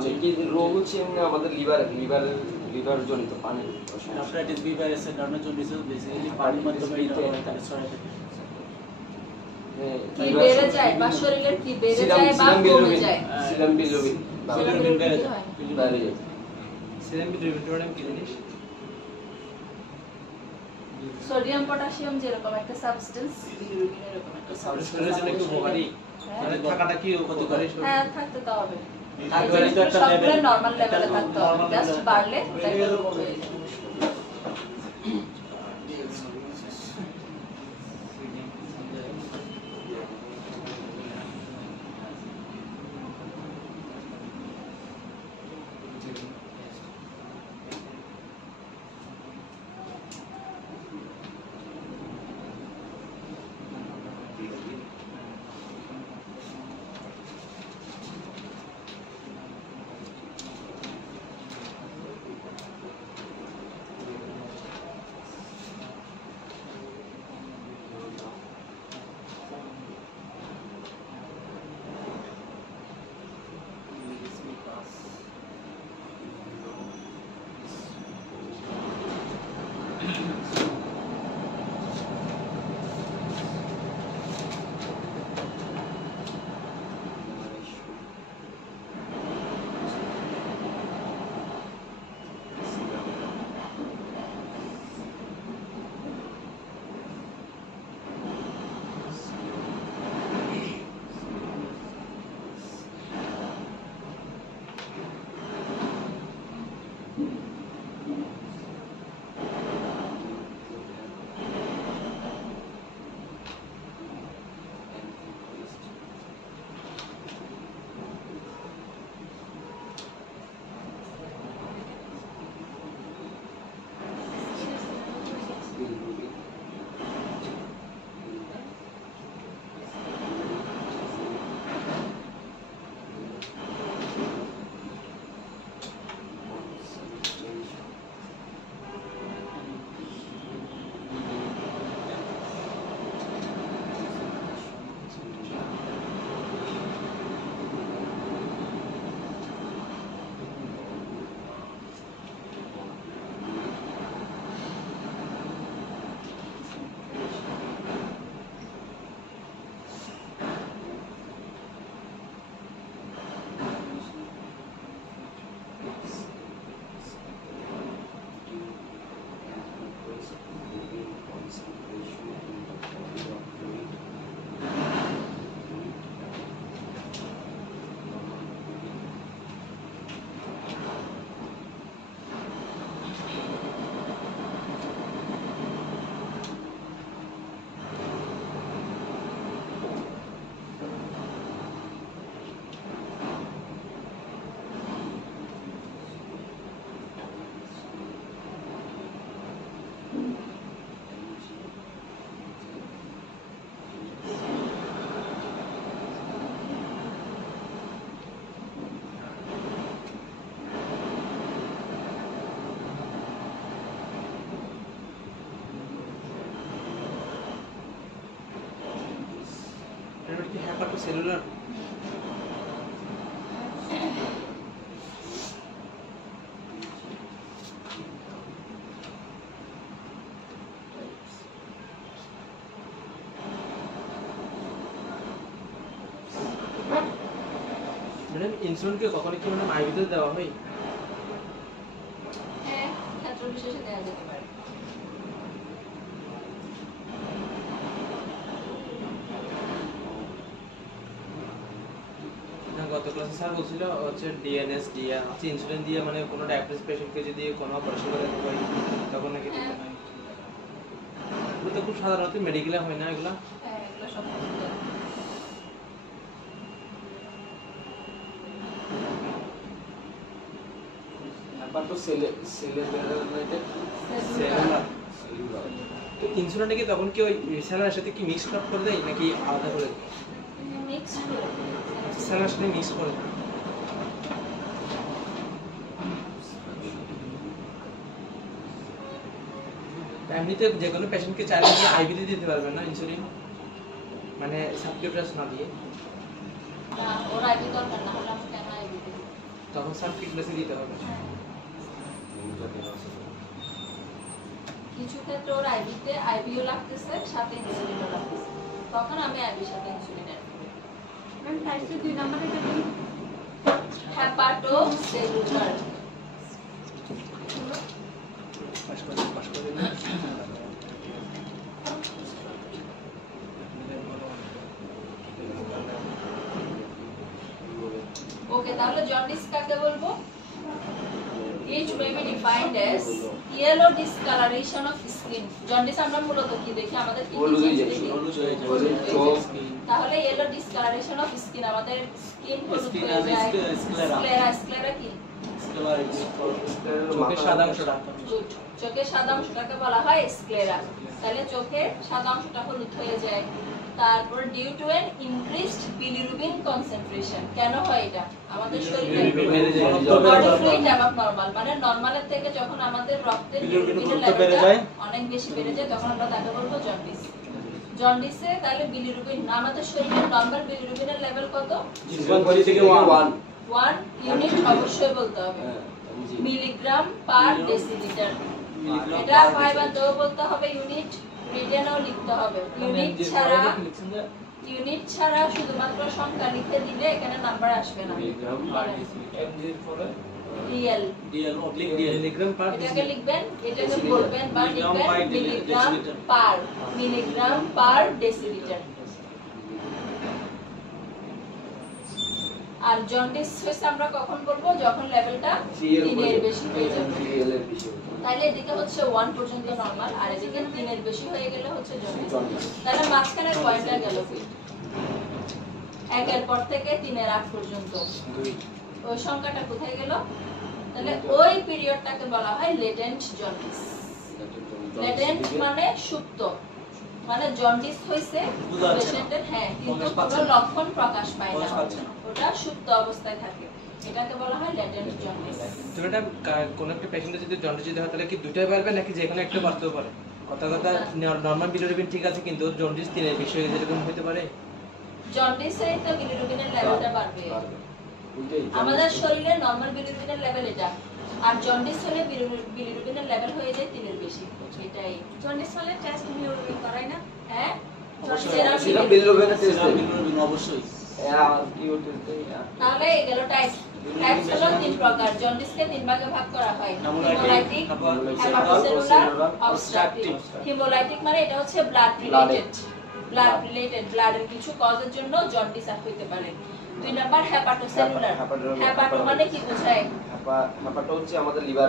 আমি কি রোগ হচ্ছে আমাদের লিভার জনিত পানি nephritis liver acid jaundice basically পানির মাধ্যমে ছড়ায় থাকে। কি বেড়ে যায় বা শরীরের কি বেড়ে যায় বা কমে যায়? সিরাম বিলিরুবিন বেড়ে যায়। সিরাম বিলিরুবিন কি জিনিস? সোডিয়াম পটাশিয়াম যেরকম একটা সাবস্টেন্স, বিলিরুবিন এরকম একটা সাবস্টেন্স। জন্য একটু উপকারী মানে থাকাটা কি ক্ষতি করে? হ্যাঁ, থাকতে তো হবে। থাকলে তো একটা সবগুলো নরমাল লেভেলে থাকতে হবে, জাস্ট বাড়লে ওটা রোগ হয়ে যাবে। সেলুলার ইনসুলিনকে কখনো কি মানে আইভিতে দেওয়া হয়? হ্যাঁ, ক্ষেত্র বিশেষে দেওয়া যেতে পারে। গত ক্লাসে স্যার বলছিল হচ্ছে ডিএনএস দিয়ে হচ্ছে ইনসুলিন দিয়ে মানে কোনো ডায়াবেটিস পেশেন্টকে যদি কোনো অপারেশন করে দিতে হয় তখন নাকি দিতে হয়। এগুলো তো খুব সাধারণত মেডিকেলে হয় না এগুলো? হ্যাঁ, এগুলো সব একবার তো সেলুলার ইনসুলিনটা কি তখন কি ওই স্যালারের সাথে কি মিক্স করে দেয় নাকি আলাদা করে দেয়? মিক্স করে স্যালারের সাথে মিক্স করে দেয়। এমনিতে যে কোনো পেশেন্টকে চাইলে কি আইভিতে দিতে পারবেন না ইনসুলিন, মানে সাবকিউটাস না দিয়ে? না, ওর আইভি দরকার না হলে আমি কেন আইভি দেব? তো তখন সাবজেক্ট বেশি দিতে হবে। কিছু ক্ষেত্রে ওর আইবিতে আইবিও লাগতেছে, সাথে ইনসুলিনও লাগতেছে, তখন আমি আইবির সাথে ইনসুলিন অ্যাড করি। ম্যাম টাইপে 2 নম্বরে এটা কি? হেপাটোসেলুলার। পাস করে না। ওকে, তাহলে জন্ডিস কাকে বলবো? It may be defined as yellow discoloration of skin. Jaundice আমরা মূলত কি দেখি? আমাদের কি হলুদ হয়ে যায়, হলুদ হয়ে যায়, হয়ে চোখ। যায়। তাহলে yellow discoloration of skin, আমাদের স্কিন হলুদ Skin হয়ে as যায়। sclera. স্ক্লেরা কি? চোখের সাদা অংশটা। Good. চোখের সাদা অংশটাকে বলা হয় স্ক্লেরা। তাহলে চোখের সাদা অংশটা হলুদ হয়ে যায়। তারপর due to an increased bilirubin concentration. কেন হয় এটা? আমাদের শরীরে বডি ফ্লুইড অ্যাবাভ নরমাল, মানে নরমালের থেকে যখন আমাদের রক্তের বিলিরুবিনের লেভেলটা অনেক বেশি বেড়ে যায়, তখন আমরা তাকে বলবো জন্ডিস। জন্ডিসে তাহলে বিলিরুবিন, আমাদের শরীরের নরমাল বিলিরুবিনের লেভেল কত? 0.3 থেকে 1 1 ইউনিট অবশ্যই বলতে হবে, মিলিগ্রাম পার ডেসিলিটার। এটা ফাইবার দেও বলতে হবে, ইউনিট রিটেনও লিখতে হবে। ইউনিট ছাড়া শুধুমাত্র সংখ্যা লিখে দিলে এখানে নাম্বার আসবে না। ডিএল মিলিগ্রাম পার এটাকে লিখবেন, এটাকে বলবেন বা লিখবেন মিলিগ্রাম পার ডেসিলিটার। আর জন্ডিস হইছে আমরা কখন বলবো? যখন লেভেলটা 3 এর বেশি হয়ে যাবে। তাহলে এদিকে হচ্ছে 1 পর্যন্ত নরমাল, আর এদিকে 3 এর বেশি হয়ে গেলে হচ্ছে জন্ডিস। তাহলে মাঝখানে কয়টা গেল? 1 এর পর থেকে 3 এর আগ পর্যন্ত ওই সংখ্যাটা কোথায় গেল? তাহলে ওই পিরিয়ডটাকে বলা হয় লেটেন্ট জন্ডিস। লেটেন্ট মানে সুপ্ত, মানে জন্ডিস হইছে পেশেন্টের, হ্যাঁ, কিন্তু কোনো লক্ষণ প্রকাশ পায় না, ওটা সুপ্ত অবস্থায় থাকে, এটাকে বলা হয় লেটেন্ট জন্ডিস। তুমি এটা কোন একটা পেশেন্টের যদি জন্ডিস যদি হয় তাহলে কি দুইটাই পারবে নাকি যে কোনো একটা পারতেও পারে? কথা নরমাল বিলিরুবিন ঠিক আছে কিন্তু জন্ডিস 3 এর বেশি হয়ে গেলে এরকম হতে পারে। জন্ডিসে তো বিলিরুবিনের লেভেলটা বাড়বে, আমাদের শরীরে নরমাল বিলিরুবিনের লেভেল এটা, আর জন্ডিস হলে বিলিরুবিনের লেভেল হয়ে যায় 3 এর বেশি। এটাই জন্ডিস হলে টেস্ট বিলিরুবিন করাই না? হ্যাঁ, সেটা বিলিরুবিনের টেস্ট অবশ্যই। কি হতে তাহলে এগুলো টাইপ হলো 3 প্রকার। জন্ডিসকে 3 ভাগে ভাগ করা হয়, হিমোলাইটিক, হেপাটোসেলুলার, অবস্ট্রাকটিভ। হিমোলাইটিক মানে এটা হচ্ছে ব্লাড রিলেটেড, ব্লাডের কিছু কজের জন্য জন্ডিস হইতে পারে। 2 নাম্বার হেপাটোসেলুলার। হেপাটো মানে কি বোঝায়? হেপাটো হচ্ছে আমাদের লিভার।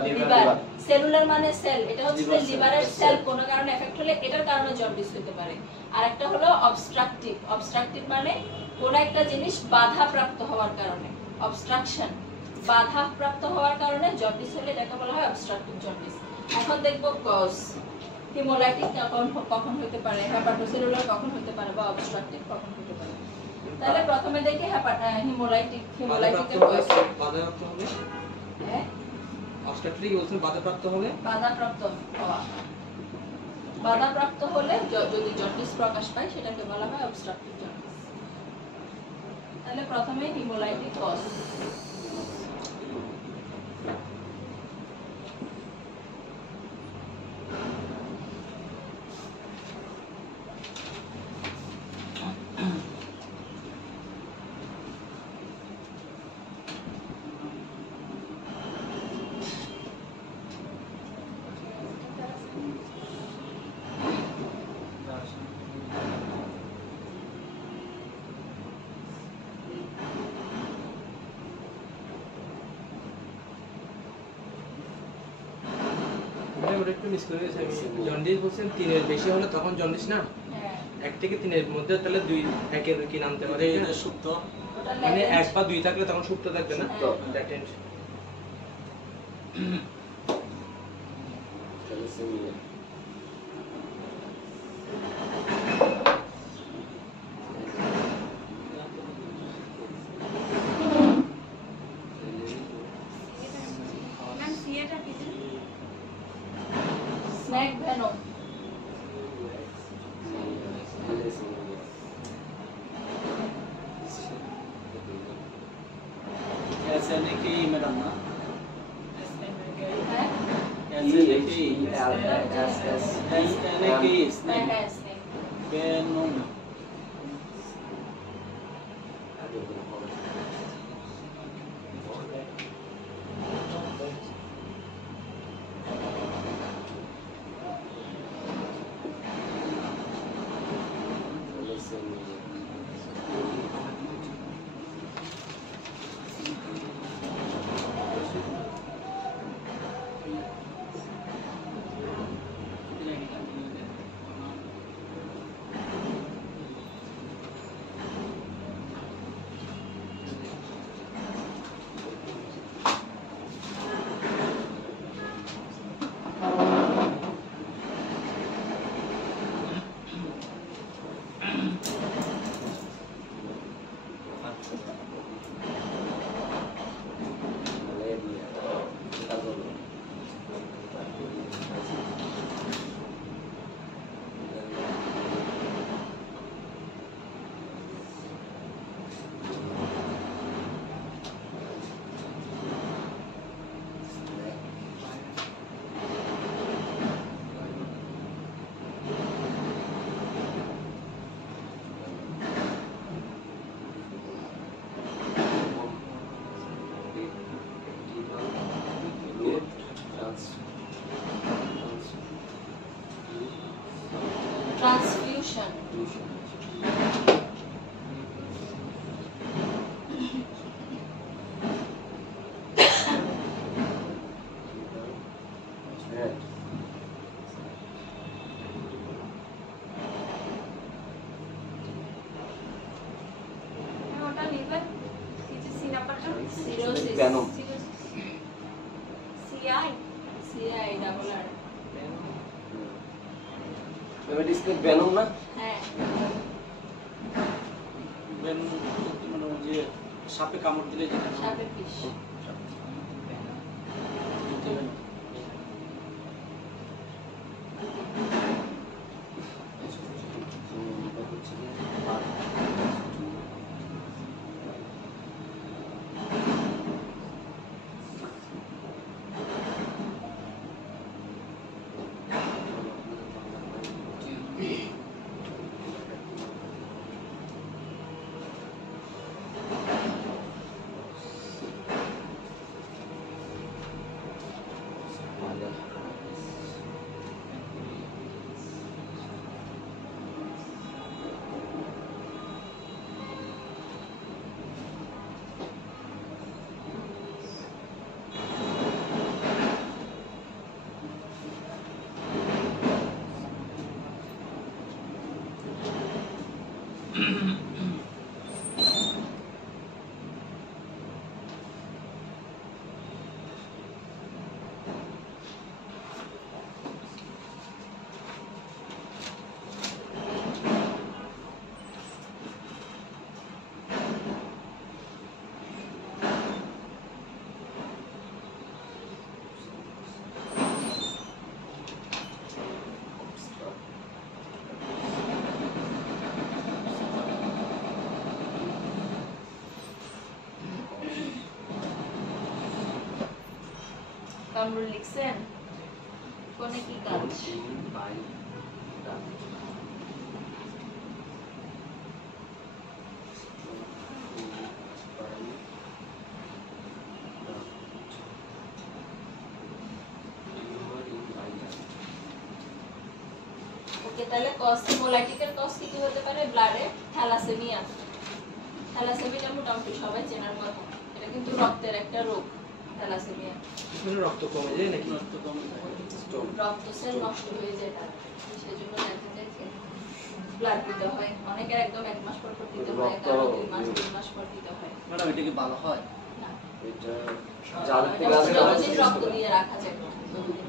সেলুলার মানে সেল, এটা হচ্ছে লিভারের সেল কোনো কারণে এফেক্ট হলে এটার কারণে জন্ডিস হতে পারে। আর একটা হলো অবস্ট্রাকটিভ। অবস্ট্রাকটিভ মানে কোন একটা জিনিস বাধাপ্রাপ্ত হওয়ার কারণে, অবস্ট্রাকশন, বাধাপ্রাপ্ত হওয়ার কারণে জন্ডিস হলে এটাকে বলা হয় অবস্ট্রাকটিভ জন্ডিস। এখন দেখব কজ। হিমোলাইটিক কখন হতে পারে, হেপাটোসেলুলার কখন হতে পারে, বা অবস্ট্রাকটিভ কখন হতে পারে। তাহলে প্রথমে দেখি হিমোলাইটিক। হিমোলাইটিকের কজ বাধাপ্রাপ্ত হলে, হ্যাঁ, অবস্ট্রাকটিভ বলছেন বাধাপ্রাপ্ত হলে, বাধাপ্রাপ্ত হওয়া, বাধাপ্রাপ্ত হলে যদি জন্ডিস প্রকাশ পায় সেটাকে বলা হয় অবস্ট্রাকটিভ জন্ডিস। তাহলে প্রথমে হিমোলাইটিক কজ। ওটা একটু মিস করে গেছি আমি। জন্ডিস বলছেন 3 এর বেশি হলে তখন জন্ডিস না, হ্যাঁ, 1 থেকে 3 এর মধ্যে তাহলে 2 1 এর কি নামতে পারে? এটা সুপ্ত। ওটা মানে latent। 1 বা 2 থাকলে তখন সুপ্ত থাকবে না, হ্যাঁ। ল্যাটেন্ট। ম্যাম সিএটা কি? Snake venom. SNA কি ম্যাডাম না হ্যাঁ এস এন কি এস এস এস এন কি হ্যাঁ স্নেক হ্যাঁ স্নেক বেনম ট্রান্সফিউশন ওটা লিভার কিছু সিনাপাটা cirrhosis Venom. CI CI double R hepatitis venom না হ্যাঁ বেনম মানে যে সাপে কামড় দিলে যেটা সাপের বিষ কামরুল লিখছেন কোনে কি কাজ ওকে তাহলে কজ হেমোলাইটিকের কজ কি হতে পারে ব্লাডে থ্যালাসেমিয়া থ্যালাসেমিয়া মোটামুটি সবাই চেনার কথা এটা কিন্তু রক্তের একটা রোগ থ্যালাসেমিয়া মানে রক্ত কমে যায় নাকি রক্ত কম থাকে রক্ত সেল নষ্ট হয়ে যায় তার সেজন্য দেখা যায় যে ব্লাড দিতে হয় অনেকের একদম 1 মাস পর পর দিতে হয় কারো 2 মাস 3 মাস পর দিতে হয় ম্যাডাম এটা কি ভালো হয় না এটা জাল থেকে আসলে যতদিন রক্ত দিয়ে রাখা যায় ততদিন।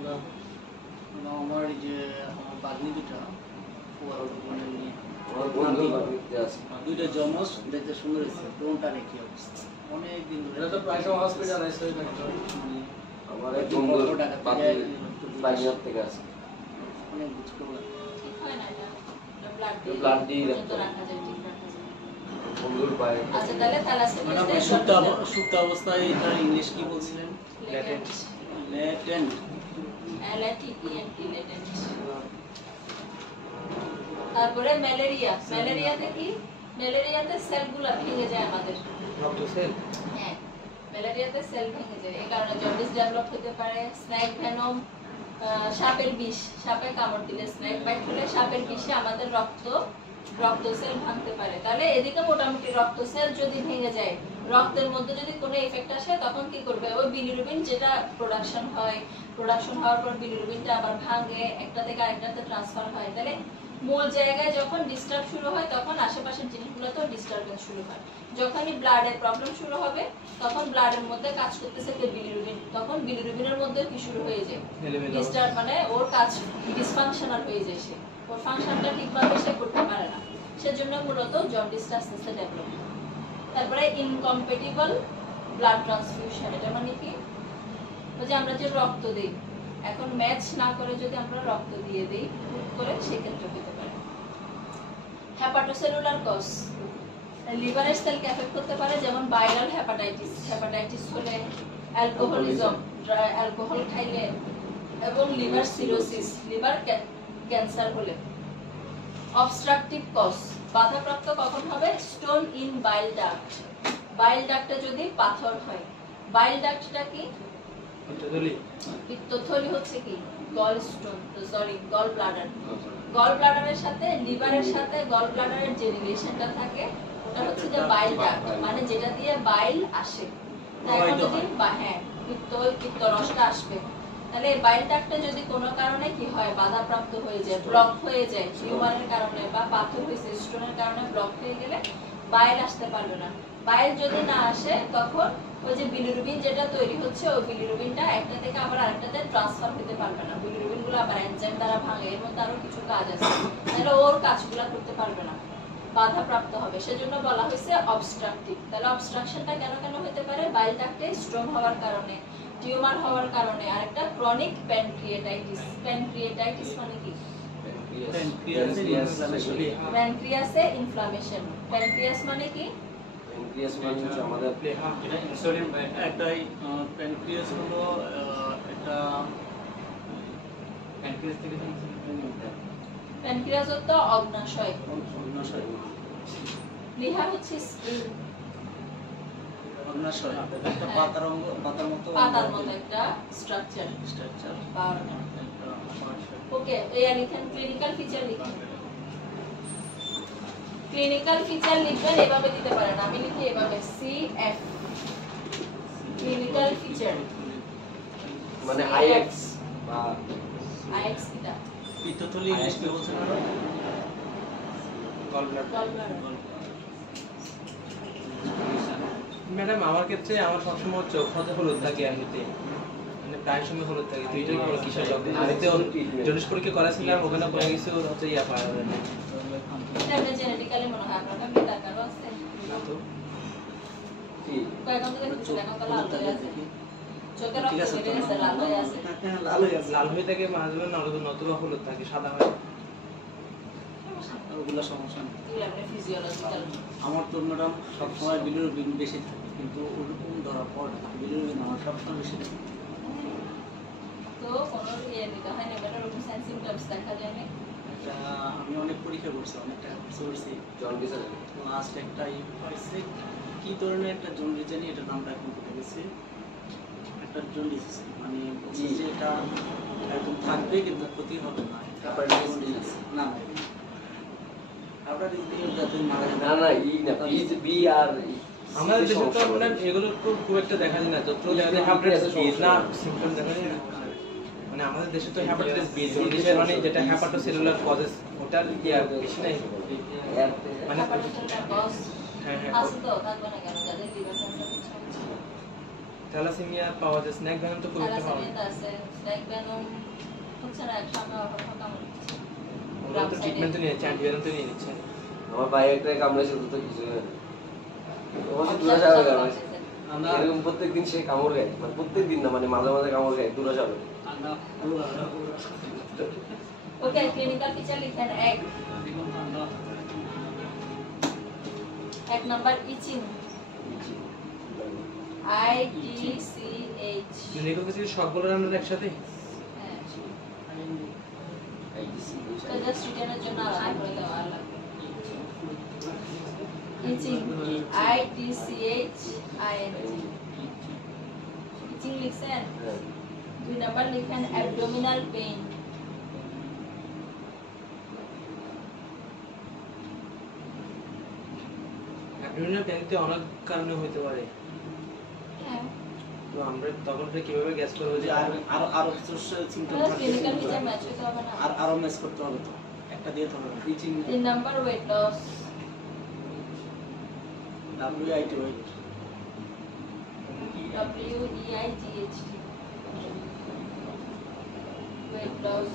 না আমার এই যে আমার বাগনি দুটা মানে নিয়ে আমার বন্ধু বাড়িতে আছে দুইটা জমজ দেখতে সুন্দর হয়েছে কোনটা রেখে অবস্থা অনেক দিন ধরে এটা তো প্রায় সময় হসপিটালাইজড হয়ে থাকে আমার এক বন্ধু বাগিনার থেকে আছে অনেক বুঝতে পারলাম ঠিক হয় না এটা ব্লাড দিয়ে Blood দিয়ে যত রাখতে হয়। রাখা যায় ঠিক রাখা যায় বন্ধুর পায়ে আচ্ছা তাহলে মানে থ্যালাসেমিয়া আপনি সুপ্ত অবস্থায় এটার ইংলিশ কি বলছিলেন? Latent latent. LATENT latent. তারপরে ম্যালেরিয়া। ম্যালেরিয়াতে কি? ম্যালেরিয়াতে সেলগুলো ভেঙে যায় আমাদের। রক্ত সেল হ্যাঁ, ম্যালেরিয়াতে সেল ভেঙে যায়, এই কারণে জন্ডিস ডেভেলপ হতে পারে। স্নেক ভেনম, সাপের বিষ, সাপে কামড় দিলে, স্নেক বাইট হলে সাপের বিষে আমাদের রক্ত সেল ভাঙতে পারে। তাহলে এদিকে মোটামুটি রক্ত সেল যদি ভেঙে যায়, রক্তের মধ্যে যদি কোনো এফেক্ট আসে, তখন কি করবে? ওই বিলিরুবিন যেটা প্রোডাকশন হওয়ার পর বিলিরুবিনটা আবার ভাঙে, একটা থেকে আরেকটাতে ট্রান্সফার হয়। তাহলে মূল জায়গায় যখন ডিস্টার্ব শুরু হয়, তখন আশেপাশের জিনিসগুলোতেও ডিস্টারবেন্স শুরু হয়। যখনই ব্লাডের প্রবলেম শুরু হবে, তখন ব্লাডের মধ্যে কাজ করতেছে বিলিরুবিন, তখন বিলিরুবিনের মধ্যে কি শুরু হয়ে যায়? ডিস্টার্ব, মানে ওর কাজ ডিসফাংশনাল হয়ে যায়, সে ওর ফাংশনটা ঠিকভাবে সে করতে পারে না। সেজন্য মূলত জন্ডিসটা আস্তে আস্তে ডেভেলপ হয়। তারপরে ইনকম্প্যাটিবল ব্লাড ট্রান্সফিউশন। এটা মানে কি? ওই যে আমরা যে রক্ত দিই, এখন ম্যাচ না করে যদি আমরা রক্ত দিয়ে দিই, হুট করে সেক্ষেত্রে হতে পারে। হেপাটোসেলুলার কজ, লিভারের সেলকে এফেক্ট করতে পারে, যেমন ভাইরাল হেপাটাইটিস হলে, অ্যালকোহলিজম, অ্যালকোহল খাইলে, এবং লিভার সিরোসিস, লিভার ক্যান্সার হলে। অবস্ট্রাকটিভ কজ, বাধাপ্রাপ্ত কখন হবে? Stone in bile duct. Bile ডাক্টে যদি পাথর হয়। বাইল ডাক্টটা কি? পিত্তথলি হচ্ছে কি? Gall stone, sorry gall bladder. Gall ব্লাডারের সাথে লিভারের সাথে গল ব্লাডারের যে রিলেশনটা থাকে, ওটা হচ্ছে যে বাইল ডাক্ট, মানে যেটা দিয়ে বাইল আসে। তাই এখন যদি হ্যাঁ পিত্ত রসটা আসবে, তাহলে বাইল ডাক্টে যদি কোনো কারণে কি হয়? বাধাপ্রাপ্ত হয়ে যায়, ব্লক হয়ে যায়, টিউমারের কারণে বা পাথর হয়েছে, স্টোনের কারণে ব্লক হয়ে গেলে বাইল আসতে পারবে না। বাইল যদি না আসে, তখন ওই যে বিলিরুবিন যেটা তৈরি হচ্ছে, ওই বিলিরুবিনটা একটা থেকে আবার আরেকটাতে ট্রান্সফার হতে পারবে না। বিলিরুবিনগুলো আবার এনজাইম দ্বারা ভাঙে, এর মধ্যে আরো কিছু কাজ আছে, তাহলে ওর কাজগুলো করতে পারবে না, বাধাপ্রাপ্ত হবে। সেজন্য বলা হয়েছে অবস্ট্রাকটিভ। তাহলে অবস্ট্রাকশনটা কেন হতে পারে? বাইল ডাক্টে স্টোন হওয়ার কারণে, টিউমার হওয়ার কারণে। আরেকটা ক্রনিক প্যানক্রিয়াটাইটিস। প্যানক্রিয়াটাইটিস মানে কি? প্যানক্রিয়াসে ইনফ্লামেশন। প্যানক্রিয়াস মানে কি? প্যানক্রিয়াস মানে হচ্ছে আমাদের এটা ইনসুলিন একটাই। প্যানক্রিয়াস হলো একটা প্যানক্রিয়াস থেকে প্যানক্রিয়াস হচ্ছে অগ্নাশয়। অগ্নাশয়। লিভার হচ্ছে স্প্লিন। অগ্নাশয় একটা পাতার মতো একটা স্ট্রাকচার। পাওয়ার। একটা ওকে, এই লিখেন ক্লিনিক্যাল ফিচার লিখেন। ক্লিনিক্যাল ফিচার লিখবেন, এভাবে দিতে পারেন, আমি লিখি এভাবে CF। ক্লিনিক্যাল ফিচার মানে IX বা IX কিটা? পিত্তথলি ইংলিশ কি বলছেন আপনারা? ম্যাডাম, আমার ক্ষেত্রে আমার সবসময় চোখ হলুদ থাকে, এমনিতে মানে প্রায় সময় হলুদ থাকে। তো এটা কোনো কিসের জন্য? জন্ডিস পরীক্ষা করেছিলাম, ওখানে পড়ে গেছে হচ্ছে পাওয়া যাবে না। এটা আমরা জেনেটিক্যালি মনে হয় আপনার ফ্যামিলি তাকানো আছে না তো কি কয়েকজন থেকে কিছু দেখা গেল লাল হয়ে আছে, চোখে রক্ত বেরিয়ে গেছে, লাল হয়ে আছে। লাল হয়ে থাকে মাঝে মাঝে, নতুবা হলুদ থাকে, সাদা হয়। ওগুলো সমস্যা নেই। এগুলো আপনি ফিজিওলজিক্যাল। আমার তো ম্যাডাম সবসময় বিলিরুবিন বেশি থাকে, কিন্তু ওরকম ধরা পড়ে না। বিলিরুবিন আমার সবসময় বেশি থাকে। তো কোনো দিতে হয় না, এটা রকম সাইন সিম্পটমস দেখা যায় না। এটা আমি অনেক পরীক্ষা করছি, অনেক টাকা খরচ করছি। জন্ডিস আছে লাস্ট একটা হয়েছে, কি ধরনের একটা জন্ডিস জানি, এটা নামটা এখন ভুলে গেছি। একটা জন্ডিস মানে বলছে যে এটা একদম থাকবে কিন্তু ক্ষতি হবে না। Hepatitis না আপনার যাতে মারা না না বি আর আমাদের দেশে তো মানে এগুলো খুব একটা দেখা যায় না, যত দেখা যায় হেপাটাইটিস বি না সিম্পটম দেখা যায় না। মানে আমাদের দেশে তো হেপাটাইটিস বি জন্ডিসের মানে যেটা হেপাটোসেলুলার কজেস, ওটার কি আর বেশি নাই মানে। হ্যাঁ হ্যাঁ, আছে তো থাকবে না কেন? যাদের লিভার ক্যান্সার হচ্ছে, থ্যালাসেমিয়া পাওয়া যায়, স্নেক ভেনম তো খুব একটা পাওয়া যায় থ্যালাসেমিয়া আছে, স্নেক ভেনম হচ্ছে না, একসাথে অর্থাৎ কামড় দিচ্ছে। ওরা তো ট্রিটমেন্ট তো নিয়ে অ্যান্টিবায়োটিক তো নিয়ে নিচ্ছে। আমার ভাই একটা কামড়েছে তো কিছু দুরাশা হবে কামড়েছে এরকম প্রত্যেকদিন সে কামড় খায়, মানে প্রত্যেকদিন না, মানে মাঝে মাঝে কামড় খায়, দুরাশা হবে। ওকে, ক্লিনিক্যাল ফিচার লিখেন। এক নাম্বার ইচিং, ITCH। ক্লিনিক্যাল কিছু সবগুলো আমরা একসাথে তো জাস্ট রিটার্নের জন্য আলাদা করে দেওয়া লাগবে। ইচিং, ITCH ইচিং লিখছেন। 2 নাম্বার লিখেন অ্যাবডোমিনাল পেইন। অ্যাবডোমিনাল পেইনতে অনেক কারণে হতে পারে, হ্যাঁ তো আমরা তখন এটা কিভাবে গ্যাস করবো যে আরো কিছু সিম্পটম ক্লিনিক্যাল হিসেবে ম্যাচ করতে হবে না। আরো ম্যাচ করতে হবে তো, একটা দিয়ে তো হবে না। 3 number weight loss, WIT weight, WEIGHT weight loss.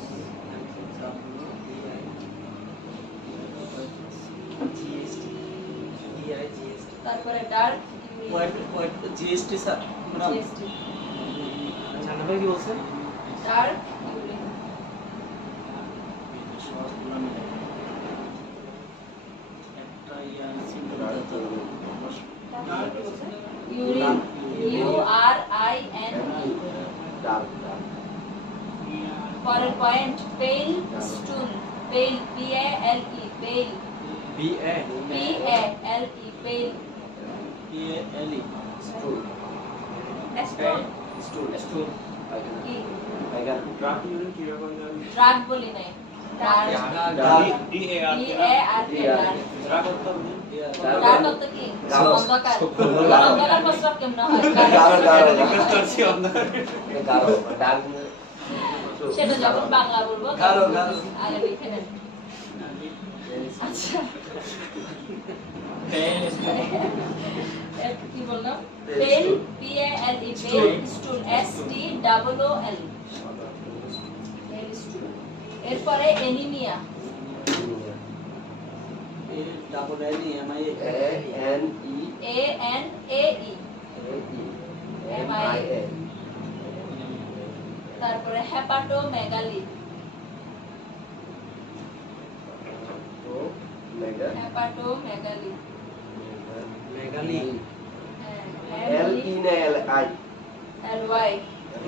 তারপরে dark weight weight GST sir madam. GST, জানা ভাই কি বলছেন? ডার্ক ইউরিন, একটা সিম্পটম ইউরিন URIN। পরের point pale stool, pale PALE, pale BA PALE, pale PALE stool stone stool কি drug urine কি রকম জানি ড্রাগ বলি নাই, ড্রাগ ড্রাগ অর্থ কি? গাঢ়। অন্ধকার। অন্ধকার প্রস্রাব কেমন হয়? সেটা যখন বাংলা বলবো তখন আগে লিখে নেন। আচ্ছা কি বললাম? পেল PALE, পেল স্টুল STOOL, পেল স্টুল। এরপরে এনিমিয়া, ANAE, তারপরে হেপাটোমেগালি, হেপাটোমেগালি, মেগালি LE না LI LY,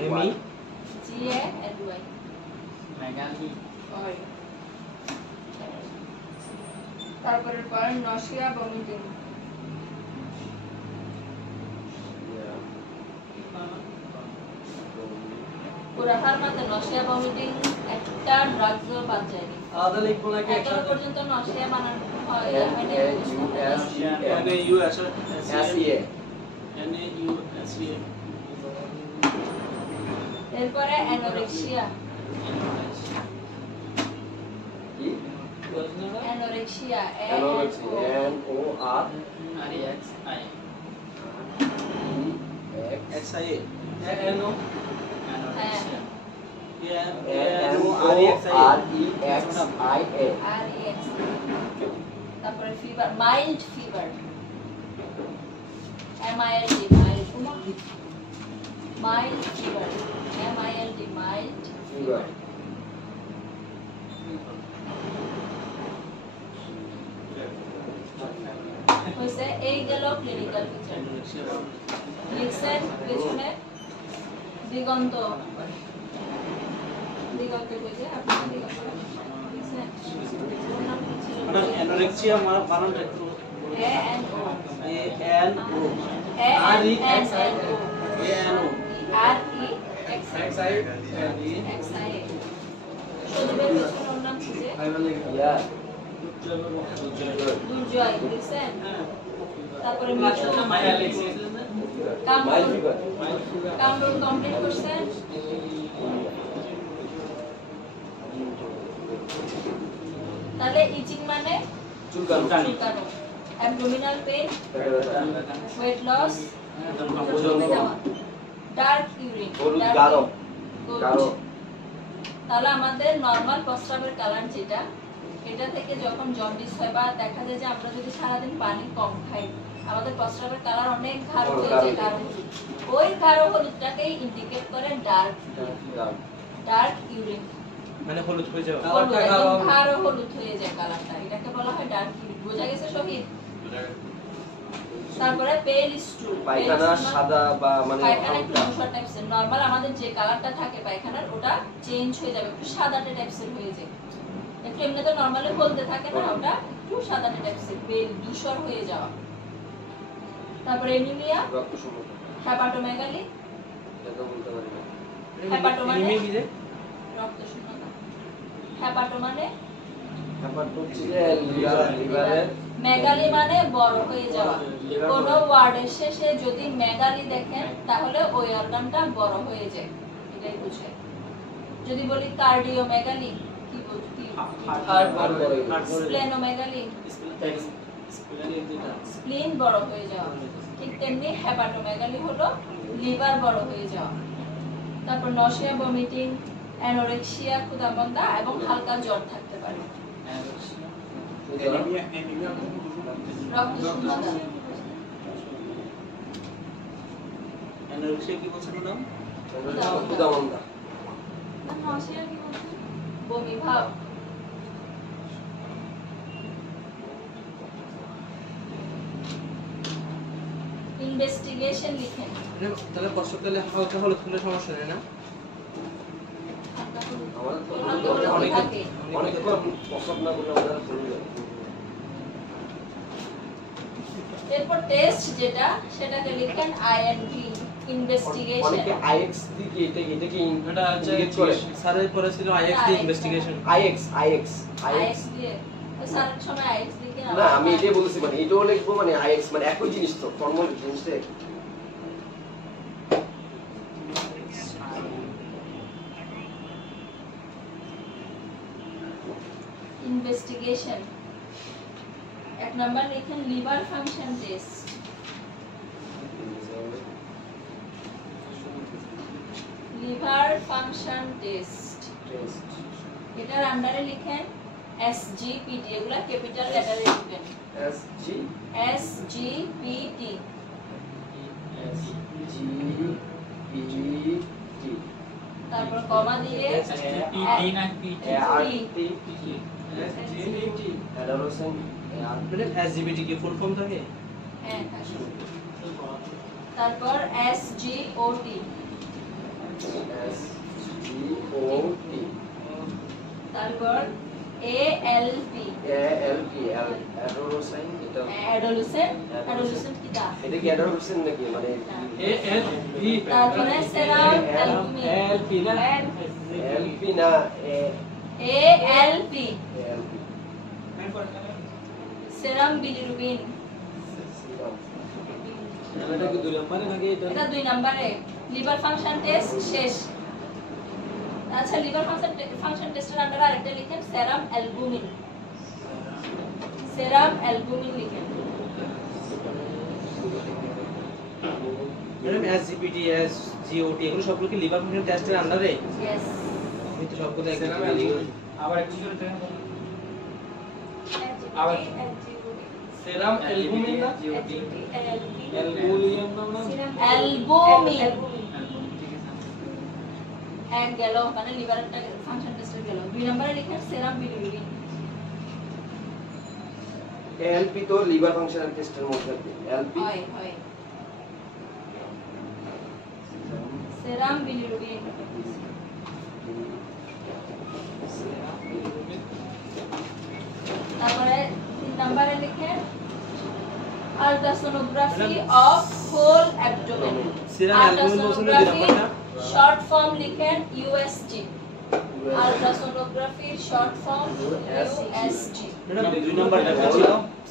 এমি GALY, ওই। তারপরে পয়েন্ট নশিয়া ভমিটিং, পুরাহার মতে নশিয়া ভমিটিং একটা ড্রাগসও বাদ যায়নি। এখনো পর্যন্ত নশিয়া বানানো হয় মানে এরপরে অ্যানোরেক্সিয়া, অ্যানোরেক্সিয়া তারপরে fever, mild fever, MILD, mild fever, MILD, mild fever. হইছে এই গেল ক্লিনিক্যাল ফিচার। লিখছেন পেছনে দিগন্ত, দিগন্ত কইছে আপনি দিগন্ত লিখছেন। ম্যাডাম অ্যানোরেক্সিয়া বানানটা একটু ANO, ANO REXIA। সজীবের পেছনে ওর নাম কি যে? দুর্জয় লিখছেন। তারপরে মিঠু, কামরুল কমপ্লিট করছেন। তাহলে ইচিং মানে চুলকানো abdominal pain, weight loss, dark urine, গাঢ়। তাহলে আমাদের নরমাল প্রস্রাবের কালার যেটা, এটা থেকে যখন জন্ডিস হয় বা দেখা যায় যে আমরা যদি সারাদিন পানি কম খাই আমাদের প্রস্রাবের কালার অনেক গাঢ় হয়ে যায়, গাঢ় হলুদ। ওই গাঢ় হলুদটাকেই ইন্ডিকেট করে ডার্ক ইউরিন, মানে হলুদ হয়ে যাওয়া। গাঢ় হলুদ হয়ে যায় কালারটা, এটাকে বলা হয় ডার্ক ইউরিন। বোঝা গেছে শহীদ? তারপরে পেল স্টুল। পায়খানা সাদা বা মানে পায়খানা একটু ধূসর টাইপসের, নরমাল আমাদের যে কালারটা থাকে পায়খানার ওটা চেঞ্জ হয়ে যাবে, একটু সাদাটে টাইপসের হয়ে যায়। একটু এমনি তো নরমালি হলদে থাকে না, ওটা একটু সাদাটে টাইপসের, পেল ধূসর হয়ে যাওয়া। তারপরে এনিমিয়া, রক্ত শূন্যতা, হেপাটোমেগালি। এটা তো বলতে পারি না। হেপাটো মানে এনিমিয়া কি রে? রক্ত শূন্যতা। হেপাটো মানে হেপাটো হচ্ছে যে লিভারের, মেগালি মানে বড় হয়ে যাওয়া। কোন ওয়ার্ডের শেষে যদি মেগালি দেখেন তাহলে ওই অর্গানটা বড় হয়ে যায়, এটাই বুঝায়। যদি বলি কার্ডিওমেগালি কি বলছি, স্প্লেনোমেগালি স্প্লিন বড় হয়ে যাওয়া, ঠিক তেমনি হেপাটোমেগালি হলো লিভার বড় হয়ে যাওয়া। তারপর নশিয়া, ভমিটিং, অ্যানোরেক্সিয়া, ক্ষুধামন্দা এবং হালকা জ্বর থাকতে পারে। রক্ত শূন্যতা, অ্যানোরেক্সিয়া কি বলছেন ম্যাডাম? ক্ষুধামন্দা, নশিয়া কি বলছেন? বমি ভাব। ইনভেস্টিগেশন লিখেন। তাহলে কষ্ট পেলে হালকা হলুদ হলে সমস্যা নেই না? আমাদের তো হালকা হলুদ অনেক থাকে। অনেকক্ষণ প্রস্রাব না করলে আমাদের চলে যায়। এরপর টেস্ট যেটা, সেটাকে লিখেন আইএনভি, ইনভেস্টিগেশন। অনেকে আইএক্স দিয়ে এটা এটা হচ্ছে ইন্ডিকেট করে। স্যারের করেছিল আইএক্স দি ইনভেস্টিগেশন। আইএক্স আইএক্স দিয়ে ওই সারার সময় আইএক্স লিখে না, আমি এটাই বলছি, মানে এটাও লিখবো, মানে আইএক্স মানে একই জিনিস তো, ফর্মুলা জিনিসটা একই। ইনভেস্টিগেশন। এক নাম্বার লিখেন liver function test. Liver function test, এটার আন্ডারে লিখেন এসজিপিটি, এগুলা ক্যাপিটাল লেটারে লিখবেন। এসজি এসজিপিটি, এসজিপিটি, তারপর কমা দিয়ে অ্যাডোলেসেন্ট, মানে এসজিবিটি কি ফুল ফর্ম থাকে? হ্যাঁ, তারপর এসজিওটি, এসজিওটি, তারপর এএলপি, এএলপি, অ্যাডোলেসেন্ট, এটা অ্যাডোলেসেন্ট কি তা? এটা কি অ্যাডোলেসেন্ট নাকি, মানে এএলপি, তারপরে সেরাম অ্যালবুমিন, এএলপি না, এলপি না, এএলপি, এএলপি, সেরাম বিলিরুবিন। এটা কি 2 নম্বরে নাকি এটা? এটা 2 নম্বরে। লিভার ফাংশন টেস্ট শেষ। আচ্ছা, লিভার ফাংশন টেস্টের আন্ডারে আরেকটা লিখেন সেরাম অ্যালবুমিন। সেরাম অ্যালবুমিন লিখেন। ম্যাডাম এসজিপিটি, এসজিওটি এগুলো সবগুলো কি লিভার ফাংশন টেস্টের আন্ডারে? ইয়েস। আমি তো সবগুলো একদম আবার একটু জোরে দেন। আবার সেরাম অ্যালবুমিন না, অ্যালবুমিন না, অ্যালবুমিন এক গেল, মানে লিভারটা ফাংশন টেস্টের গেল। 2 নম্বরে লিখেন সেরাম বিলিরুবিন। এএলপি তো লিভার ফাংশনাল টেস্টের মধ্যে আছে, এলপি হয় সেরাম বিলিরুবিন। তারপরে 3 নম্বরে লিখেন ultrasonography of whole abdomen. Serum albumin বলছেন না, 2 নম্বরটা? শর্ট ফর্ম লিখেন ইউএসজি। আল্ট্রাসোনোগ্রাফির শর্ট ফর্ম ইউএসজি। ম্যাডাম 2 নম্বরটা কি ছিল?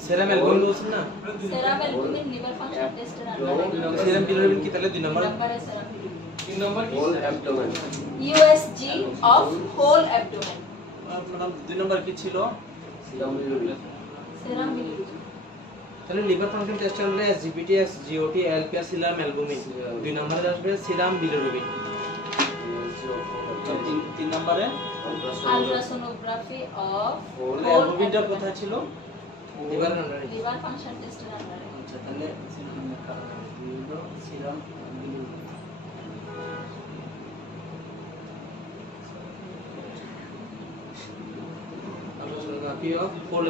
সেরাম অ্যালবুমিন বলছেন না? সেরাম অ্যালবুমিন লিভার ফাংশন টেস্টের আন্ডারে। সেরাম বিলিরুবিন কি তাহলে 2 নম্বর? 2 নম্বরে সেরাম বিলিরুবিন। 3 নম্বর কি? Whole abdomen, USG of whole abdomen. Madam 2 নম্বর কি ছিল? Serum bilirubin, serum bilirubin. তাহলে লিভার ফাংশন টেস্টের আন্ডারে এসজিপিটি, এসজিওটি, এলপি আর সেরাম অ্যালবুমিন। 2 নম্বরে আসবে সেরাম বিলিরুবিন। 3 নম্বরে আল্ট্রাসোনোগ্রাফি অফ হোল অ্যালবুমিনটা কোথায় ছিল? লিভার আন্ডারে। লিভার ফাংশন টেস্টের আন্ডারে। আচ্ছা, তাহলে serum serum ultrasonography of whole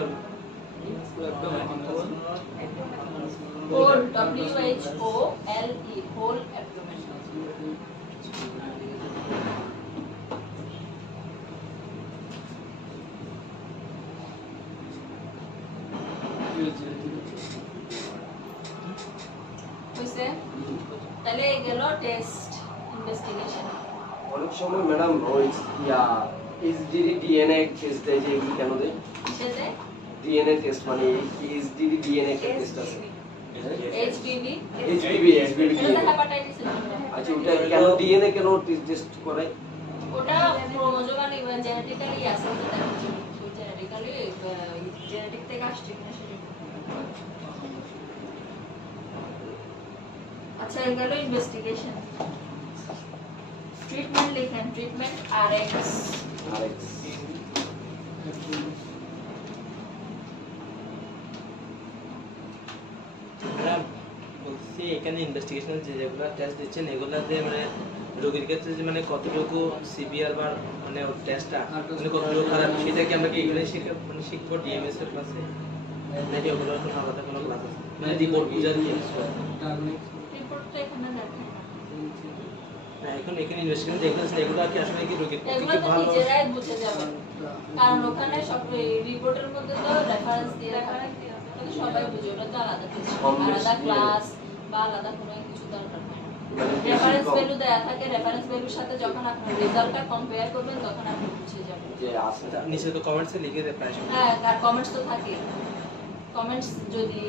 Whole, W-H-O-L-E, whole abdomen. হইছে? তাহলে এই গেল টেস্ট ইনভেস্টিগেশন। অনেক সময় ম্যাডাম ওই এইচডিডি ডিএনএ টেস্ট দেয় যে এগুলো কেন দেয়? সেটা ডিএনএ টেস্ট মানে এইচডিডি ডিএনএ টেস্ট আছে। HBV এইচবিভি এটা ডিএনএ। হেপাটাইটিস এর জন্য। আচ্ছা ওটা কেন ডিএনএ কেন টেস্ট করে? ওটা ক্রোমোজোমাল ইভেন জেনেটিক্যালি আছে ওটা জেনেটিক্যালি জেনেটিক থেকে আসছে কিনা সেটা। আচ্ছা এগুলো ইনভেস্টিগেশন। ট্রিটমেন্ট লিখেন, ট্রিটমেন্ট আরএক্স। আরএক্স ম্যাডাম বলছি এখানে ইনভেস্টিগেশন যেগুলো টেস্ট দিচ্ছেন এগুলাতে মানে রোগীর ক্ষেত্রে যে মানে কতটুকু সিভিয়ার বা মানে ওর টেস্টটা মানে কতটুকু খারাপ সেটা কি আমরা কি এগুলো শিখবো ডিএমএস এর ক্লাসে নাকি ওগুলো কোনো আলাদা কোনো ক্লাস আছে মানে রিপোর্ট বুঝার কি রিপোর্টটা এখানে দেখেন। না এখন এখানে ইনভেস্টিগেশন দেখতেছেন এগুলো কি আসলে কি রোগীর এগুলো পক্ষে তো ভালো নিজেরাই বুঝে যাবেন, কারণ ওখানে সব রিপোর্টের মধ্যে তো রেফারেন্স দিয়ে থাকে, তো সবাই বুঝে। ওটা তো আলাদা কিছু, আলাদা ক্লাস বা আলাদা কোনো কিছু দরকার হয় না। রেফারেন্স ভ্যালু দেয়া থাকে, রেফারেন্স ভ্যালুর সাথে যখন আপনি রেজাল্টটা কম্পেয়ার করবেন তখন আপনি বুঝে যাবেন যে আছে। নিচে তো কমেন্টসে লিখে দেয় প্রায় সময়। হ্যাঁ, তার কমেন্টস তো থাকে। কমেন্টস যদি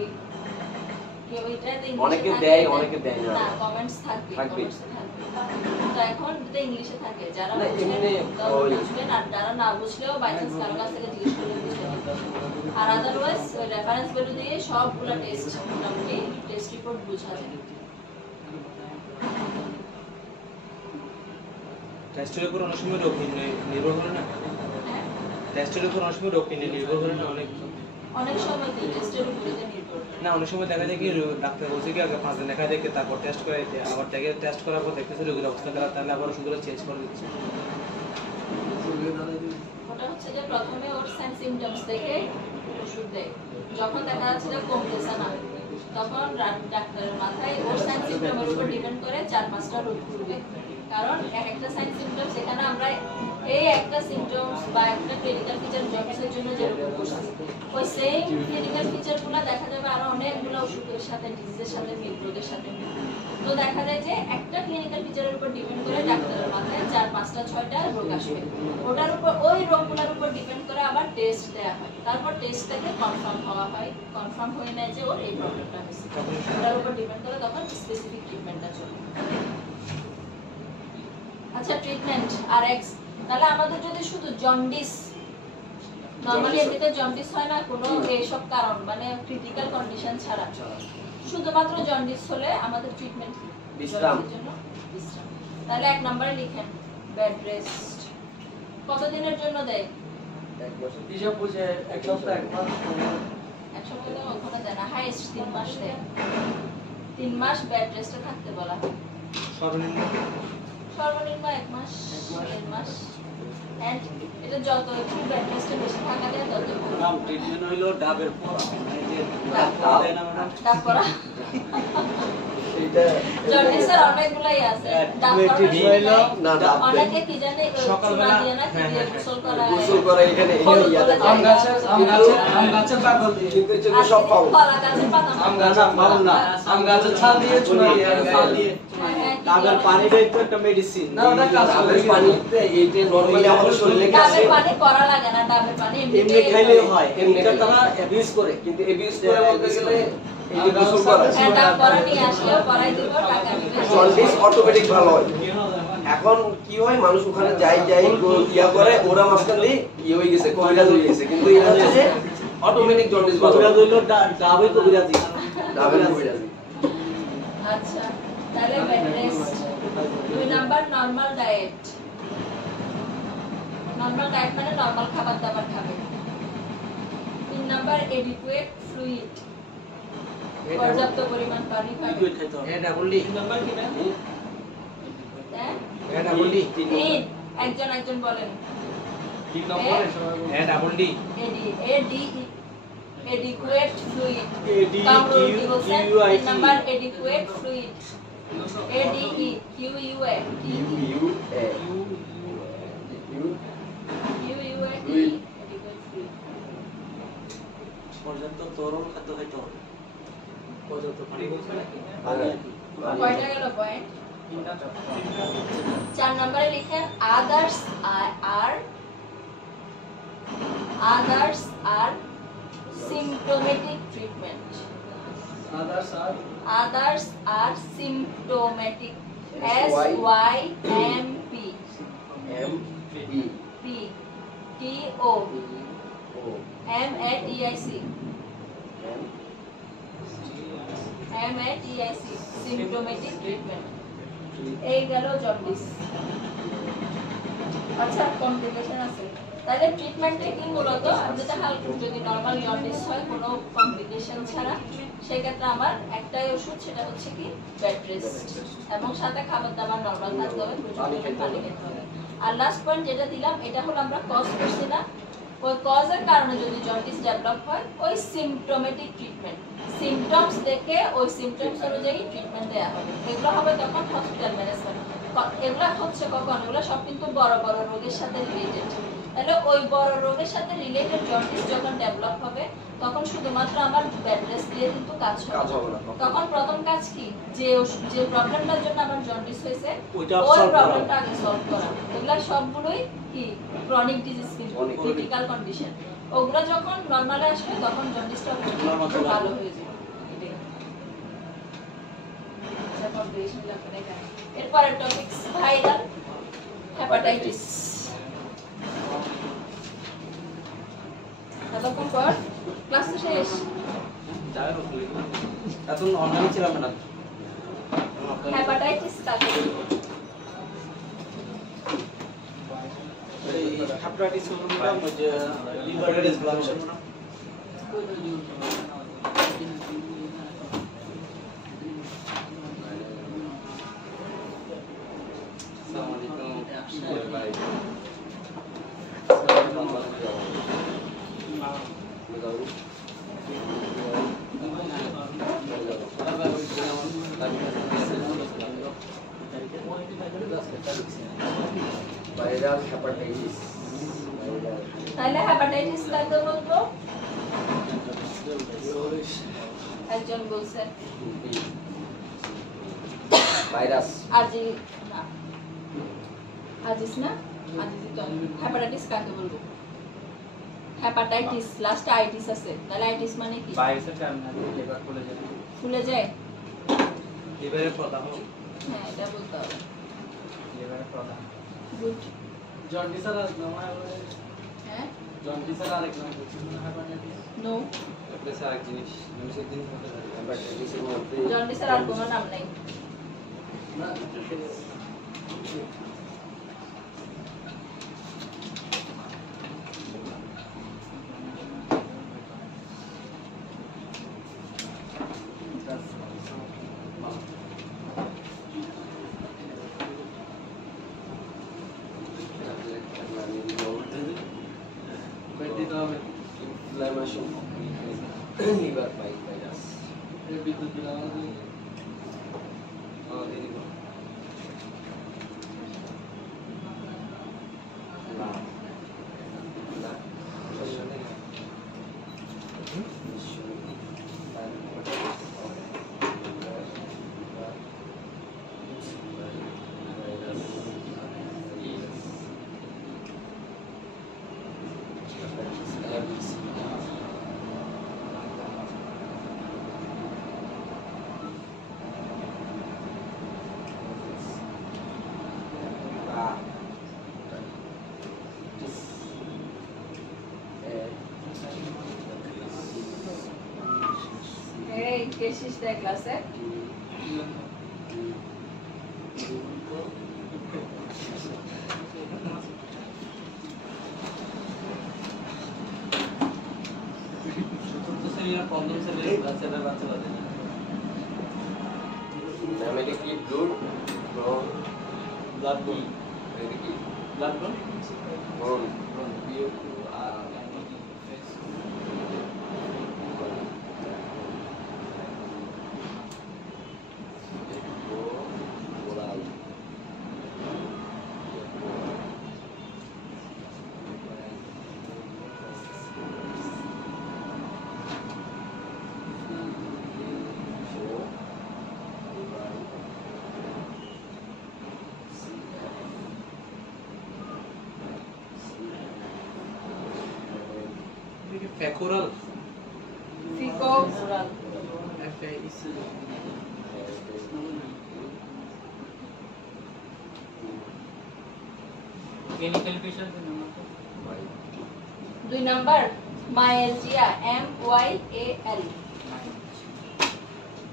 কেউ এটাতে অনেকে দেয় অনেকে দেয় না। না, কমেন্টস থাকে, থাকবে। কমেন্টস থাকে। তো এখন তো ইংলিশে থাকে, যারা না, বুঝবেন এমনি ওই- বুঝবেন, আর যারা না বুঝলেও বাই চান্স কারো কাছ থেকে জিজ্ঞেস করে বুঝে নেবেন। আর আদারওয়াইজ ওই রেফারেন্স ভ্যালু দিয়ে সবগুলো টেস্ট মোটামুটি টেস্ট রিপোর্ট বোঝা যায়। টেস্টের উপর অনেক সময় রোগ নির্ভর করে না, হ্যাঁ, টেস্টের উপর অনেক সময় রোগ নির্ভর করে না অনেক অনেক সময় কি টেস্টের উপরে যে নির্ভর করে। না অনেক সময় দেখা যায় কি ডাক্তার বলছে কি আগে 5 দিন দেখা দেখে তারপর টেস্ট করে আবার দেখে টেস্ট করার পর দেখতেছে রোগীর অবস্থা খারাপ, তাহলে আবার ওষুধগুলো চেঞ্জ করে দিচ্ছে। ওটা হচ্ছে যে প্রথমে ওর সাইন সিমটমস দেখে ওষুধ দেয়, যখন দেখা যাচ্ছে যে কমতেছে না তখন ডাক্তারের মাথায় ওর সাইন সিমটমের উপর ডিপেন্ড করে 4-5টা রোগ করবে। কারণ এক একটা সাইন সিমটমস এখানে আমরা এই একটা সিমটমস বা একটা ক্লিনিক্যাল ফিচার জন্ডিসের জন্য যেরকম করছি, ওই সেম ক্লিনিক্যাল ফিচারগুলো দেখা যাবে আরো অনেকগুলো ওষুধের সাথে, ডিজিজের সাথে মিল, রোগের সাথে মিল। তো দেখা যায় যে একটা ক্লিনিক্যাল ফিচারের উপর ডিপেন্ড করে ডাক্তারের মাথায় 4-5টা-6টা রোগ আসবে। ওটার উপর ওই রোগগুলোর উপর ডিপেন্ড করে আবার টেস্ট দেওয়া হয়, তারপর টেস্ট থেকে কনফার্ম হওয়া হয়, কনফার্ম হয়ে নেয় যে ওর এই প্রবলেমটা হয়েছে, ওটার উপর ডিপেন্ড করে তখন স্পেসিফিক ট্রিটমেন্টটা চলে। আচ্ছা ট্রিটমেন্ট আরএক্স। তাহলে আমাদের যদি শুধু জন্ডিস, নরমালি এমনিতে জন্ডিস হয় না কোনো এইসব কারণ মানে ক্রিটিক্যাল কন্ডিশন ছাড়া, শুধুমাত্র জন্ডিস হলে আমাদের ট্রিটমেন্ট বিশ্রাম। জন্য বিশ্রাম। তাহলে 1 নম্বরে লিখেন বেড রেস্ট। কতদিনের জন্য দেয়? এক বছর। হিসাব বুঝে এক সপ্তাহ এক মাস এক সপ্তাহ তো ওখানে দেয় না, হাইস্ট 3 মাস দেয়। 3 মাস বেড রেস্টে থাকতে বলা হয়। সর্বনিম্ন সর্বনিম্ন 1 মাস, 1.5 মাস। এন্ড এটা যত একটু বেড রেস্টে বেশি থাকা যায় তত নাম ট্রিটমেন্ট হইলো ডাবের পড়া মানে যে ডাব দেয় না ম্যাডাম ডাব করা। এইটা জন্ডিসের অনেকগুলাই আছে। ডাব ট্রিটমেন্ট করা হইলো না ডাব দেয়। অনেকে কি জানে সকালবেলা, চুনা দিয়ে না কি হ্যাঁ, দিয়ে হ্যাঁ, গোসল করা গোসল করে এখানে এখানে ইয়াতে আম গাছের পাগল দিয়ে কিন্তু এগুলো সব পাবো। কলা গাছের পাতা আম গাছ পাবো না আম গাছের ছাল দিয়ে চুনা দিয়ে ছাল দিয়ে ডাবের পানিটাই তো একটা মেডিসিন না ওটা কাজ ডাবের পানিতে এইটা নরমালি আমাদের শরীরে কাছে ডাবের পানি করা লাগে না, ডাবের পানি এমনি খাইলেও হয় এমনি এটা খাইলে। তারা অ্যাবিউজ করে কিন্তু এবিউজ করে বলতে গেলে এই যে গোসল করা হ্যাঁ, ডাব করা নিয়ে আসলেও করাই দিব, টাকা নিবে। জন্ডিস অটোমেটিক ভালো হয়। এখন কি হয় মানুষ ওখানে যাই ইয়া করে ওরা মাঝখান দিয়ে ইয়ে হয়ে গেছে কবিরাজ হয়ে গেছে, কিন্তু এটা হচ্ছে যে অটোমেটিক জন্ডিস ভালো কবিরাজ হয়। হইলো ডাবে কবিরাজি ডাবের কবিরাজ। আচ্ছা তাহলে bed rest. 2 number normal diet. Normal diet মানে নরমাল খাবার দাবার খাবে। 3 নাম্বার এডিকুয়েট ফ্লুইড, পর্যাপ্ত পরিমাণ পানি খাবে। লিকুইড খাইতে হবে এটা বললি নাম্বার কি না হ্যাঁ, এটা বললি তিন। একজন বলেন। এটা বললি এডি এডি adequate fluid কামরুল কি বলছেন 3 নাম্বার adequate fluid ADEQUA পর্যাপ্ত তরল খাদ্য খাইতে হবে। পর্যাপ্ত পানি বলছে নাকি? কয়টা গেল পয়েন্ট 4 নম্বরে লিখেন others are symptomatic treatment others are symptomatic SYMP P TO MATIC symptomatic treatment এই গেল জন্ডিস। আচ্ছা কমপ্লিকেশন আছে তাহলে ট্রিটমেন্টে কি মূলত যেটা হালকা যদি নরমাল জন্ডিস হয় কোনো কমপ্লিকেশন ছাড়া সেই ক্ষেত্রে আমার একটাই ওষুধ সেটা হচ্ছে কি বেড রেস্ট এবং সাথে খাবার দাবার নরমাল থাকতে হবে প্রচুর পানি খেতে হবে। আর লাস্ট পয়েন্ট যেটা দিলাম এটা হলো আমরা কজ করছি না ওই কজের কারণে যদি জন্ডিস ডেভেলপ হয় ওই সিম্পটোমেটিক ট্রিটমেন্ট সিম্পটমস দেখে ওই সিম্পটমস অনুযায়ী ট্রিটমেন্ট দেওয়া হবে এগুলো হবে তখন হসপিটাল ম্যানেজমেন্ট এগুলো হচ্ছে কখন এগুলো সব কিন্তু বড় বড় রোগের সাথে রিলেটেড তাহলে ওই বড় রোগের সাথে রিলেটেড জন্ডিস যখন ডেভেলপ হবে তখন শুধুমাত্র আমার বেড রেস্ট দিয়ে কিন্তু কাজ হবে না তখন প্রথম কাজ কি যে প্রবলেমটার জন্য আমার জন্ডিস হয়েছে ওই প্রবলেমটা আগে সলভ করা এগুলো সবগুলোই কি ক্রনিক ডিজিজ কিন্তু ক্রিটিক্যাল কন্ডিশন ওগুলো যখন নরমালে আসবে তখন জন্ডিসটা ভালো হয়ে যাবে আচ্ছা কমপ্লিকেশন লাগবে না এরপরের টপিকস ভাইরাল হেপাটাইটিস ততক্ষণ পর ক্লাস তো শেষ এখন অনলাইনে ছিলাম না হেপাটাইটিস কাকে এই হেপাটাইটিস হলো ম্যাডাম ওই যে লিভার ইনফ্লামেশন না ভাইরাল হেপাটাইটিস তাহলে হেপাটাইটিস কাকে বলবো একজন বলছেন ভাইরাস আজি না আজিস না আজিস তো হেপাটাইটিস কাকে বলবো হেপাটাইটিস লাস্ট আইটিস আছে তাহলে আইটিস মানে কি ভাইরাসের কারণে লিভার ফুলে যায় লিভারের প্রদাহ হ্যাঁ এটা বলতে হবে লিভারের প্রদাহ গুড জন্ডিসের আর নাম হ্যাঁ জন্ডিসের আর এক নাম হেপাটাইটিস নো এটা আরেক জিনিস জন্ডিসের জিনিস হতে পারে হেপাটাইটিসের মধ্যে জন্ডিসের আর কোনো নাম নাই না ইনফ্লামেশন লিভার ভাইরাস বিদ্যুৎ বিল আমাদের এই কেসিস দেখ ক্লাসে Medically blood from ব্লাড বোন medically ব্লাড বোন from ফ্যাকোরাল ফিকোরাল FAEC ক্লিনিক্যাল ফিচার কি নাম আছে? 2 নাম্বার মাইলজিয়া MYAL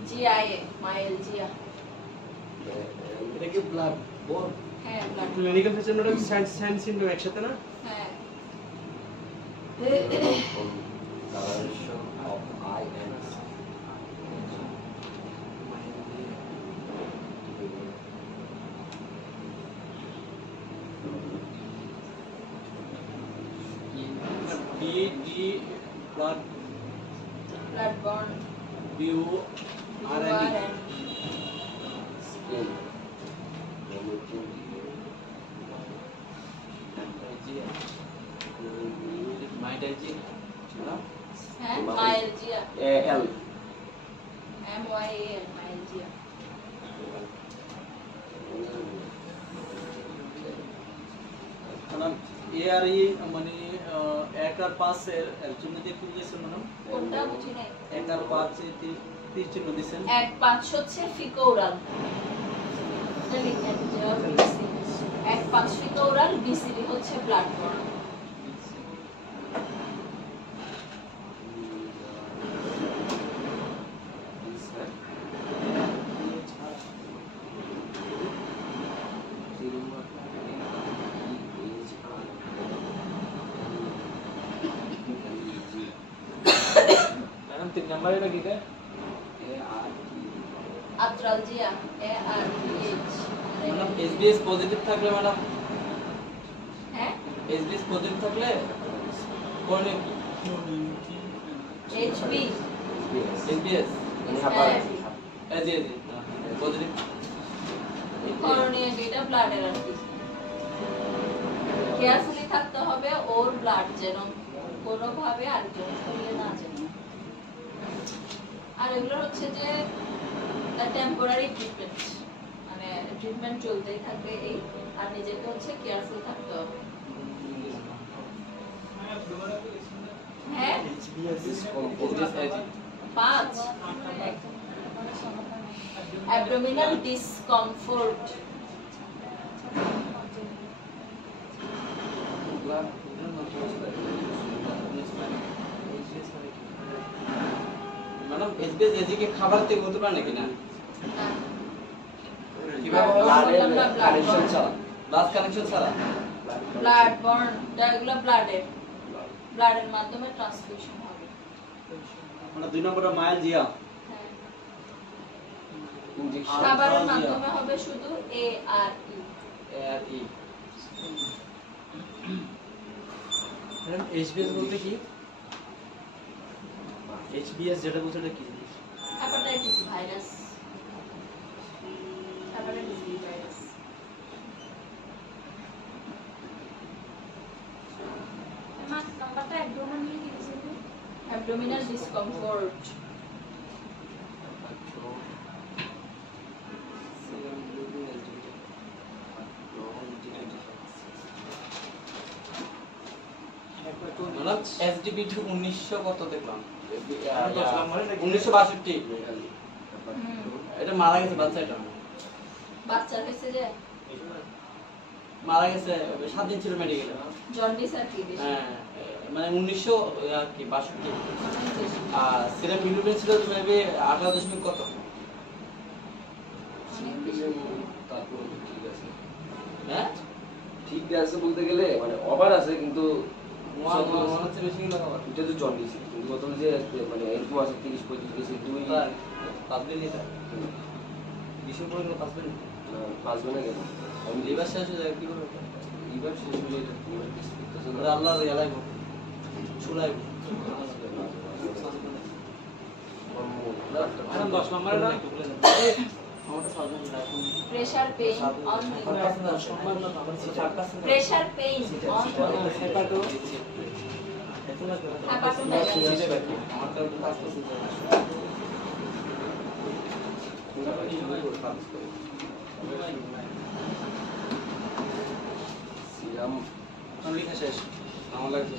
GIA মাইলজিয়া এটা কি ব্লাড বোন হ্যাঁ blood. ক্লিনিক্যাল ফিচার মানে সাইন সিনড্রোম একসাথে না হ্যাঁ coloration of eye and D blood bloodborne BO RND skin হ্যাঁ মাইলজিয়া L MYAL মাইলজিয়া ম্যাডাম ARE মানে 1 আর 5 এর জন্য যে কি দিয়েছেন ম্যাডাম? কোনটা বুঝি নাই 1 আর 5 এ 30 চিহ্ন দিয়েছেন। 1-5 হচ্ছে ফিকোরাল এটা লিখেন যে 1-5 ফিকোরাল BCD হচ্ছে ব্লাডবর্ন ম্যাডাম 3 নাম্বার এটা কি দেয় আত্রালজিয়া ARDH ম্যাডাম SBS পজিটিভ থাকলে ম্যাডাম হ্যাঁ SBS পজিটিভ থাকলে কোনে HB SBS জি পজিটিভ করণীয় যেটা ব্লাডের আর কি কেয়ারফুলি থাকতে হবে ওর ব্লাড যেন কোনোভাবে আরেকজন শরীরে না যায় আর এগুলো হচ্ছে যে টেম্পোরারি ট্রিটমেন্ট মানে ট্রিটমেন্ট চলতেই থাকবে এই আর নিজেকে হচ্ছে কেয়ারফুল থাকতে হবে হ্যাঁ 5 abdominal discomfort ম্যাডাম SBS এদিকে খাবার থেকে হতে পারে নাকি না কিভাবে ব্লাডের কানেকশন ছাড়া ব্লাড কানেকশন ছাড়া ব্লাড বর্ন এগুলো ব্লাডের মাধ্যমে ট্রান্সফিউশন হবে মানে 2 নম্বরে মাইল জিয়া হ্যাঁ ইনজেকশন খাবারের মাধ্যমে হবে শুধু ARE ARE ম্যাডাম HBS বলতে কি HBS যেটা বলতে এটা কি জিনিস hepatitis virus hepatitis B virus নাম্বারটা একদম নিয়ে গিয়েছিল abdominal discomfort ম্যাডাম SDBT 1900 কত দেখলাম 1962 এটা মারা গেছে বাচ্চা এটা বাচ্চার হয়েছে যে মারা গেছে 7 দিন ছিল মেডিকেলে জন্ডিস আর কি বেশি হ্যাঁ মানে 1900 আর কি 62 আর সিরাম বিলিরুবিন ছিল মেবি 18 কত তারপর ঠিক আছে হ্যাঁ ঠিক আছে বলতে গেলে মানে ওভার আছে কিন্তু মনে হচ্ছে বেশি না খাবার এটা তো জন্ডিস কিন্তু বলতে যে মানে এরকম আছে 30-35 কেজি দুই পাঁচবেন এটা বিশ পরে গেলে পাঁচবেন পাঁচবে না কেন আমি লিভার শেষ হয়ে যায় কি করবে লিভার শেষ হয়ে যায় লিভার টেস্ট করতেছে না আল্লাহ রিয়ালাইব ছুলাইব ম্যাডাম 10 নাম্বারে না আমারটা সার্জন রাখুন pressure pain on pressure pain on hepato hepatitis আমারটা আসতেছে সিরাম লিখা শেষ আমার লাগছে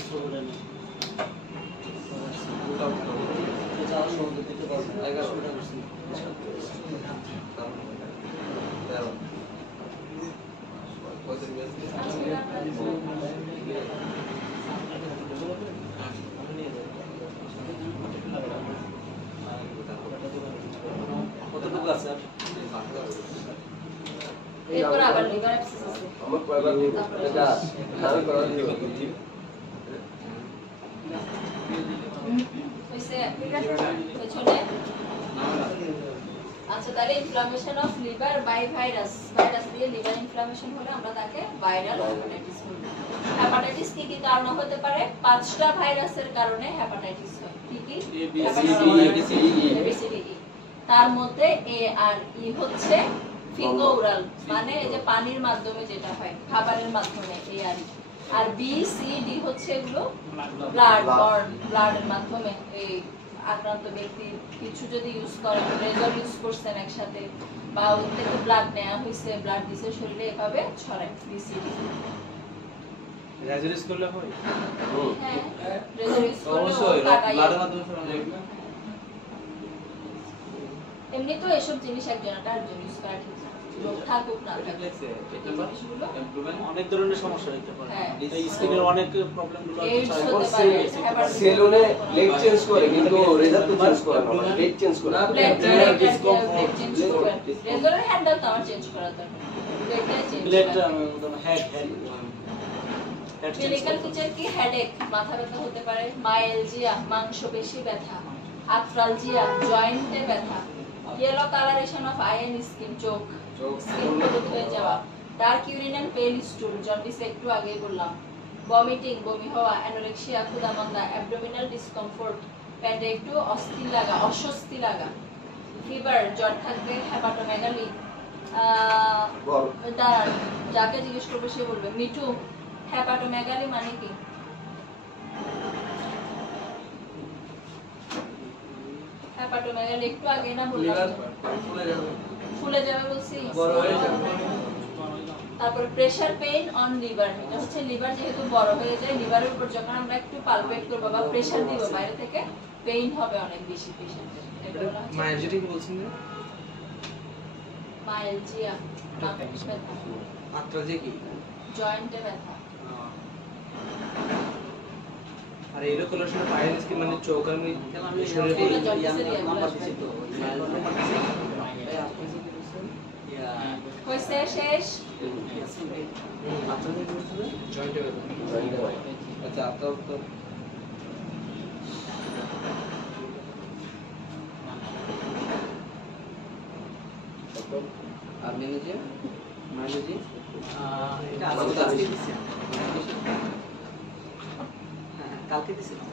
শহরে নেই কতটুকু আছে এরপর আবার লিভার অ্যাবসেস আছে আমার কয়বার এটা আমি করা দিব হইছে পেছনে আচ্ছা তাহলে inflammation of liver by virus virus দিয়ে লিভার ইনফ্লামেশন হলে আমরা তাকে ভাইরাল হেপাটাইটিস বলি হেপাটাইটিস কি কি কারণে হতে পারে পাঁচটা ভাইরাসের কারণে হেপাটাইটিস হয় কি কি ABCDE তার মধ্যে এ আর ই হচ্ছে ফিঙ্গোরাল মানে এই যে পানির মাধ্যমে যেটা হয় খাবারের মাধ্যমে এ আর ই আর বি সি ডি হচ্ছে এগুলো ব্লাডের মাধ্যমে এই আক্রান্ত ব্যক্তি কিছু যদি ইউজ করেন রেজার ইউজ করছেন একসাথে বা ওর থেকে ব্লাড নেওয়া হয়েছে ব্লাড দিছে শরীরে এভাবে ছড়ায় বিসিডি রেজার ইউজ করলে হয় হ্যাঁ রেজার ইউজ করলে অবশ্যই কাটাই ব্লাডের মাধ্যমে ছড়ানো এমনি তো এসব জিনিস একজনটা আরেকজন ইউজ করা ঠিক না লোক থাকুক না থাকুক জিনিসগুলো অনেক ধরনের সমস্যা হতে পারে হ্যাঁ। এই স্কিনের অনেক প্রবলেম গুলো AIDS হতে পারে, হেপাটাইটিস সেলুনে লেগ চেঞ্জ করে কিন্তু রেজাল্ট তো চেঞ্জ করে না লেগ চেঞ্জ করে ব্লাড চেঞ্জ করবেন রেজারের হ্যান্ডেল তো আমার চেঞ্জ করা দরকার ব্লাডটা change blade head clinical feature কি হেডেক মাথা ব্যথা হতে পারে মাইলজিয়া মাংসপেশি ব্যথা আর্থ্রালজিয়া জয়েন্টে ব্যথা yellow colouration of eye and skin চোখ স্কিন হলুদ হয়ে যাওয়া ডার্ক ইউরিন এন্ড পেল স্টুল জন্ডিস একটু আগেই বললাম ভমিটিং বমি হওয়া অ্যানোরেক্সিয়া ক্ষুধামন্দা অ্যাবডোমিনাল ডিসকমফোর্ট পেটে একটু অস্থির লাগা অস্বস্তি লাগা ফিভার জ্বর থাকবে হেপাটোমেগালি দাঁড়ান যাকে জিজ্ঞেস করবে সে বলবে মিঠু হেপাটোমেগালি মানে কি হেপাটোমেগালি একটু আগে না বললাম ফুলে যাবে বলছি তারপর প্রেসার পেইন অন লিভার এটা হচ্ছে লিভার যেহেতু বড় হয়ে যায় লিভারের উপর যখন আমরা একটু পালপেট করব বা প্রেসার দিব বাইরে থেকে পেইন হবে অনেক বেশি পেশেন্টের এটা হলো মাইলজিটি কি বলছেন না মাইলজিয়া আর্থ্রালজিয়া কি জয়েন্টে ব্যথা আর yellow colouration of eye and skin মানে চোখ আর শরীরে এগুলো জন্ডিসের নাম্বার দিছি তো হইছে শেষ জয়েন্টে আচ্ছা আপনার তো আর ম্যানেজার এটা আজকে দিছি কালকে দিছিলাম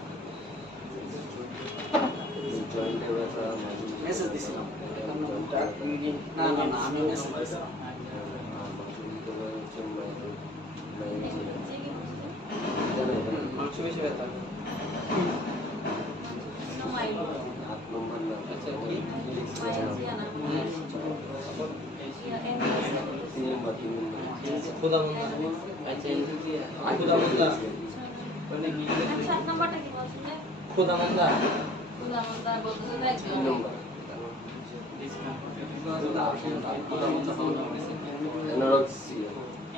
মেসেজ দিছিলাম না আমি মেসেজ দিছিলাম মাংস বেশি ব্যথা আচ্ছা কি ক্ষুধামন্দা আচ্ছা ক্ষুধামন্দা মানে কি সাত নাম্বারটা কি বলছেন যে ক্ষুধামন্দা ক্ষুধামন্দা বলতে তো একজন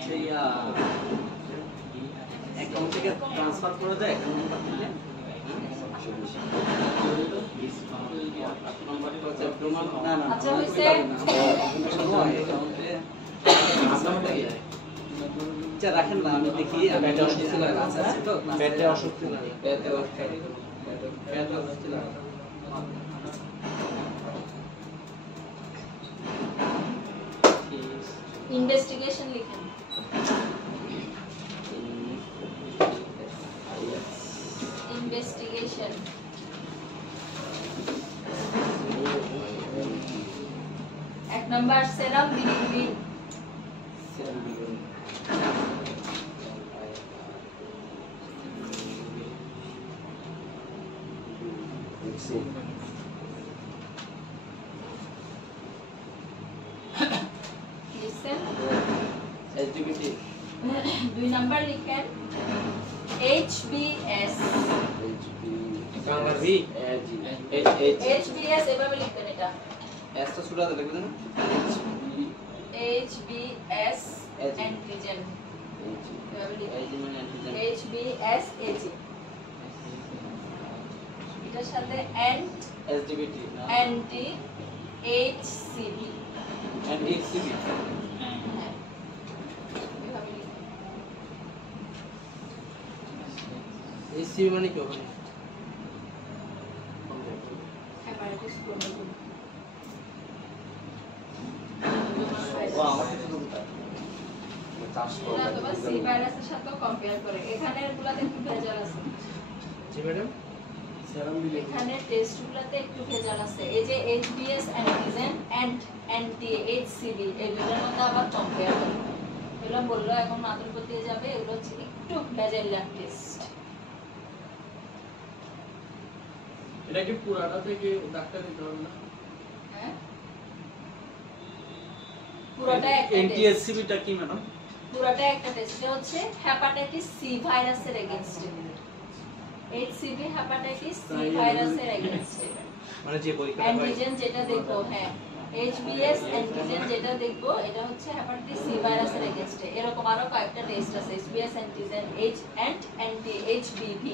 সেই অ্যাকাউন্ট থেকে ট্রান্সফার করে দেয় আচ্ছা হইছে রাখেন না আমি দেখি পেটে অস্বস্তি লাগে আচ্ছা তো পেটে অস্বস্তি লাগে পেটে অস্বস্তি লাগে ইনভেস্টিগেশন লিখেন ইনভেস্টিগেশন এক নাম্বার সেরাম বিলিরুবিন লিসেন এসডিবিটি 2 নাম্বার লিখেন HBS বাংলা ভি HBS এভাবে লিখবেন এটা এস তো সুরাতে লিখবে না HBS অ্যান্টিজেন এভাবে লিখবেন HBS AG এটার সাথে এসডিবিটি অ্যান্টি HCV এনডিসিবি হ্যাঁ এভাবে লিখবেন এসসিবি মানে কি ওখানে হ্যাপাটাইটিস ক্রোমোজোম এটা অথবা সি ভাইরাসের সাথে কম্পেয়ার করে এখানে গুলাতে একটু ভেজাল আছে জি ম্যাডাম এখানে টেস্টগুলোতে একটু ভেজাল আছে এই যে HBS antigen and anti HCV এই দুটোর মধ্যে আবার কম্পেয়ার করে এগুলো বললো এখন মাত্র করতে যাবে এগুলো হচ্ছে একটু ভেজাল টেস্ট এটা কি পুরাটা থেকে ডাক্তার দিতে হবে না হ্যাঁ পুরোটা একটা টেস্ট এনটিএসসিবিটা কি ম্যাডাম পুরোটা একটা টেস্ট এটা হচ্ছে হেপাটাইটিস সি ভাইরাসের এগেইনস্টে HCV হেপাটাইটিস সি ভাইরাসের এগেইনস্টে মানে যে পরীক্ষাটা হয় অ্যান্টিজেন যেটা দেখো হ্যাঁ HBS অ্যান্টিজেন যেটা দেখবো এটা হচ্ছে হেপাটাইটিস সি ভাইরাসের এগেইনস্টে এরকম আরো কয়েকটা টেস্ট আছে HBS antigen H and anti HBV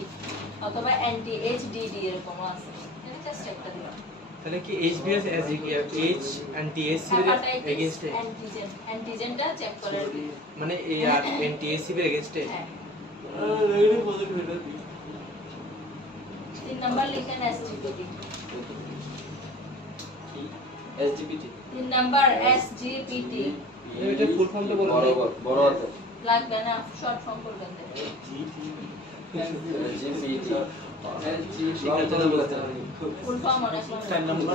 অথবা অ্যান্টি HDD এরকমও আছে এটা জাস্ট একটা দিলাম তাহলে কি HBS Ag H anti SCB এর হেপাটাইটিস এগেইনস্টে অ্যান্টিজেনটা চেক করার মানে এই আর অ্যান্টি এসসিবি এর এগেইনস্টে হ্যাঁ 3 নাম্বার লিখেন SGPT এসডিবিটি 3 নাম্বার SGPT এটা ফুল ফর্মটা বলুন বড় হাতে লাগবে না শর্ট ফর্ম করবেন ফুল ফর্ম অনেক লম্বা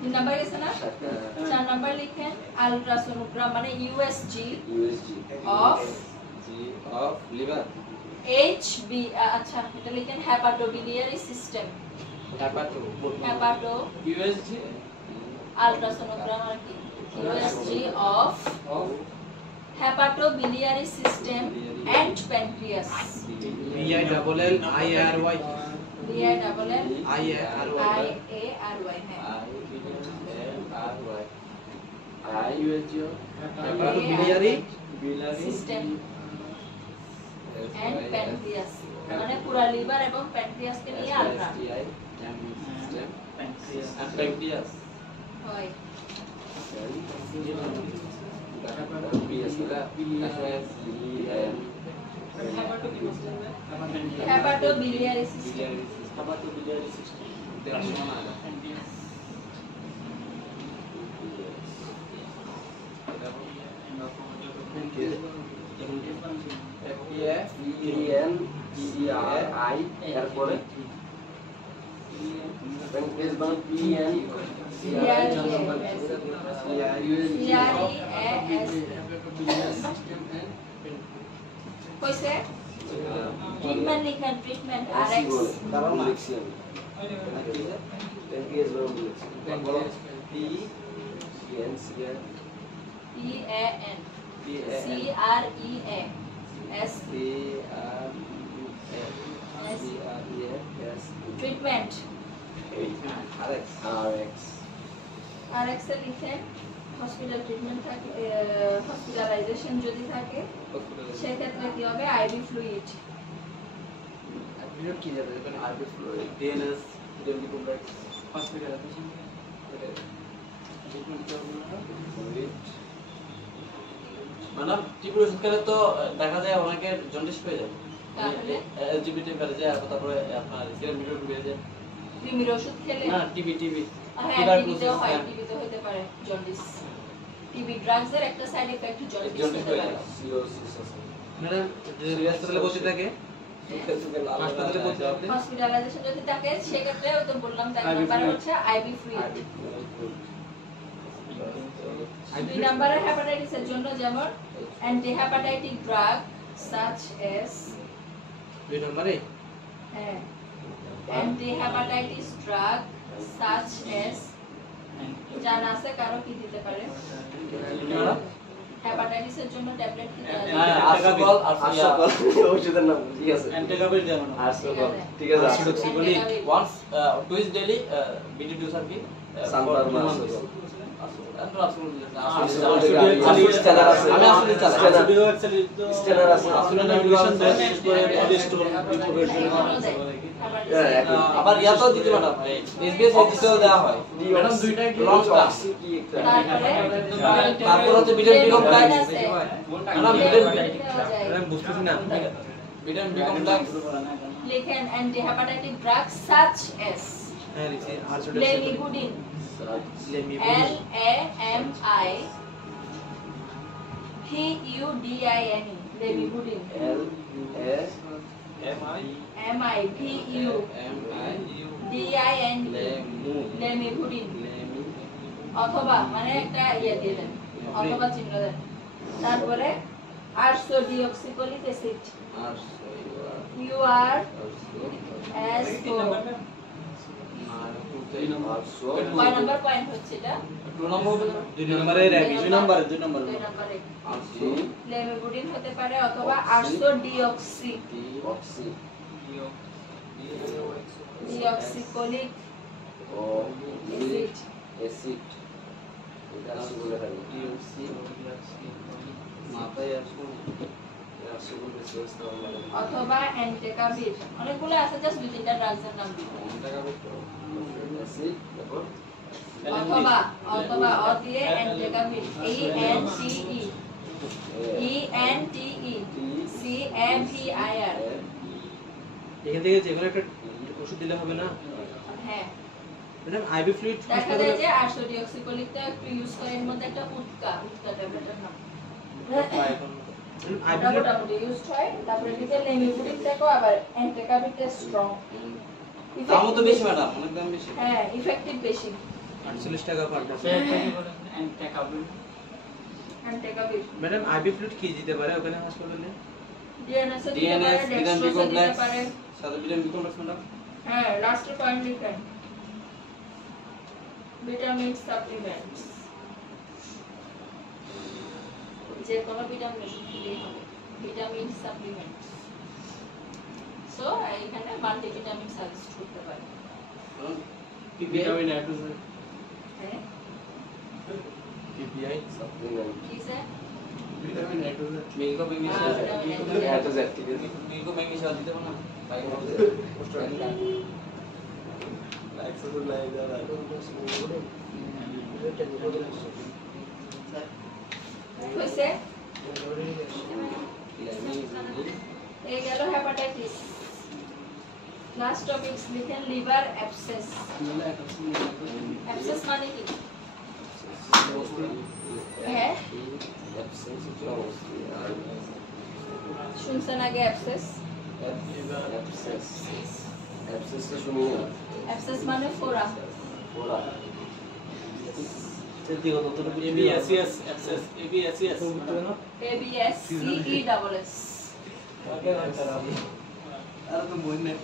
3 নাম্বার গেছে না 4 নাম্বার লিখেন আলট্রাসোনোগ্রাম মানে USG অফ লিভার HB আচ্ছা এটা লিখেন hepatobiliary system hepato USG ultrasonogram আর কি USG of hepatobiliary system and pancreas BI double L I R Y BI double L I R Y I A R Y হ্যাঁ biliary system and pancreas মানে পুরো liver এবং প্যানক্রিয়াসকে নিয়ে ultra হয় hepatobiliary system এরপরে প্যানক্রিয়াস বান PN কইছে ট্রিটমেন্ট লিখেন ট্রিটমেন্ট RX তারাও লিখছি আমি প্যানক্রিয়াস বান বলো PN PAN CREA S treatment RX এর লিখেন হসপিটাল ট্রিটমেন্ট থাকে হসপিটালাইজেশন যদি থাকে সেক্ষেত্রে কি হবে IV ফ্লুইড কি যাবে এখানে আরবি ফ্লুইড DNS ডেমনি কমপ্লেক্স হসপিটালাইজেশন মানে টিবি ওষুধ খেলে তো দেখা যায় অনেকের জন্ডিস হয়ে যায় তাহলে এলজিবিটি বেড়ে যায় আর তারপরে আপনার সিগারেট মিটার বেড়ে যায় কৃমির ওষুধ খেলে না টিবি হ্যাঁ টিবিতেও হয় টিবিতে হতে পারে জন্ডিস টিবি ড্রাগস এর একটা সাইড ইফেক্ট জন্ডিস জন্ডিস হতে হয়ে পারে যায় সিরোসিস আছে ম্যাডাম যদি হাসপাতালে বসে থাকে হাসপাতালে বসে থাকে হসপিটালাইজেশন যদি থাকে সেক্ষেত্রে ওই তো বললাম এক IV নাম্বার fluid। হচ্ছে IV ফ্লুইড 2 নাম্বারের হেপাটাইটিসের জন্য যেমন অ্যান্টি হেপাটাইটিক ড্রাগ such as 2 নম্বরে হ্যাঁ anti hepatitis drug such as জানা আছে কারো কি দিতে পারে হেপাটাইটিস হেপাটাইটিসের জন্য ট্যাবলেট কি দেওয়া যায়? হ্যাঁ, আর্সকল ওষুধের নাম কি আছে? অ্যান্টাগাবির দেওয়া না আর্সকল ঠিক আছে। Acidoxycholic once twice daily BD dose আর কি সানবার for 2 months. আর্সকল। আমি স্ট্যানার আছে। আমি আসলে চালাই। স্ট্যানার। ভিডিও অ্যাকচুয়ালি তো স্ট্যানার আছে। আসলে মেডিকেশন দেয় বিশেষ করে কোলেস্টেরল রিপোর্টের জন্য এখনো দেয়। হ্যাঁ, এখন আবার ইয়াতেও দিতে ম্যাডাম এসবিএস এ দিতেও দেওয়া হয় ম্যাডাম দুইটা কি লং টার্ম কি একটা তারপর হচ্ছে বিটামিন বি কমপ্লেক্স আছে। ম্যাডাম দেওয়া যায়। ম্যাডাম বুঝতেছি না বিটামিন বি কমপ্লেক্স লিখেন অ্যান্টিহেপাটাইটিক ড্রাগ সাচ এস হ্যাঁ লিখছি লেমিবুডিন L A M I V U D I N E লেমিবুডিন L A M I V U D I N E লেমিবুডিন অথবা মানে একটা ইয়ে দিলেন অথবা চিহ্ন দেন তারপরে ursodeoxycholic acid U R S O কয় নাম্বার পয়েন্ট হচ্ছে এটা 2 নম্বরের এক 2 নম্বরে 2 নম্বরে 2 নম্বরে লেমিবুডিন হতে পারে অথবা আরসোডিঅক্সি অক্সি ডিঅক্সিকোলিক ও অ্যাসিড অ্যাসিড এটা আছে বলে রাখি মাথায় আসুন আসলে বেশি ব্যস্ত হবে অথবা এন্টেকাবির অনেকগুলো আছে জাস্ট দুই তিনটা ড্রাগসের নাম দিই অ্যাসিড তারপর অথবা অথবা অ দিয়ে এন্টেকাবির E N T E E N T E C A V I R এখান থেকে যে কোনো একটা ওষুধ দিলে হবে না হ্যাঁ ম্যাডাম আইভি ফ্লুইড দেখা যায় যে আরসোডিঅক্সিকোলিকটা একটু ইউজ করে এর মধ্যে একটা উৎকা ট্যাবলেটের নাম আইভি এটা মোটামুটি ইউজড হয় তারপরে দিতে লেমিবুডিন থেকেও আবার এন্টেকাবিরটা স্ট্রং দামও তো বেশি ম্যাডাম অনেক দাম বেশি হ্যাঁ ইফেক্টিভ বেশি 48 টাকা পার ডোজ এন্টেকাবির ম্যাডাম আইভি ফ্লুইড কি দিতে পারে ওখানে হাসপাতালে ডিএনএস দিতে ডিএনএস পারে ভিটামিন বি ডেক্সট্রোজ দিতে কমপ্লেক্স পারে সাথে ভিটামিন বি কমপ্লেক্স ম্যাডাম হ্যাঁ লাস্টের পয়েন্ট লিখেন ভিটামিন সাপ্লিমেন্টস যে কোনো ভিটামিন দিলেই হবে ভিটামিন সাপ্লিমেন্টস সো এখানে মাল্টিভিটামিন সাজেস্ট করতে পারে ভিটামিন এ টু জেড হ্যাঁ পিপিআই সাপ্লিমেন্ট কি sir vitamin A to Z milk magnesium এটা জেড ঠিক আছে মিল্ক ম্যাগনেসিয়াম দিতে পারো না তাই হইছে এই গেল হেপাটাইটিস লাস্ট টপিকস লিখেন লিভার অ্যাবসেস অ্যাবসেস মানে কি হ্যাঁ অ্যাবসেন্স হচ্ছে অবস্থা আর শুনছেন আগে অ্যাবসেস অ্যাবসেস অ্যাবসেসটা শুনি না অ্যাবসেস মানে ফোড়া ওরা ABSS abscess ABSS ABS CE double S আর তো মন নেই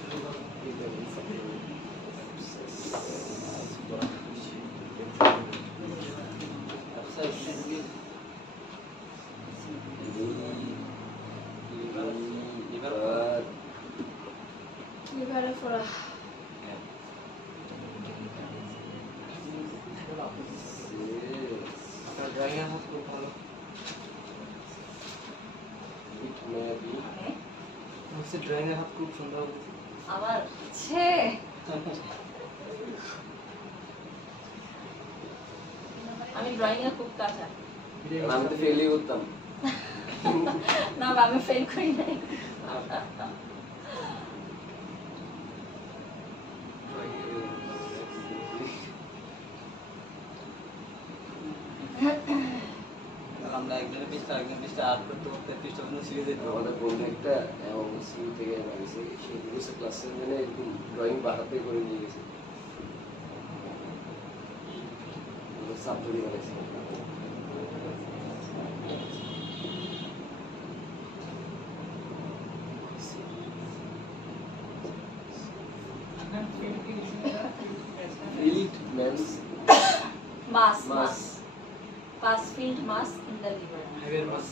লিভারে ফোড়া আপনার ড্রয়িং এর হাত খুব ভালো হচ্ছে ড্রয়িং এর হাত খুব সুন্দর আমার ছে আমি ড্রয়িং এ খুব কাঁচা আমি তো ফেলই করতাম না আমি ফেল করি নাই আমরা একজনের পিছটা একজন পিছটা আট করতে করতে পিছটা কোনো সিরিজে আমাদের বন্ধু একটা সিউ থেকে বানিয়েছে সেই দিবসে ক্লাস 7 এ একদম ড্রয়িং বাহাতে করে নিয়ে গেছে সাবজেক্ট বানাইছে Field mass mass pass field mass in the liver. হাইবের মাস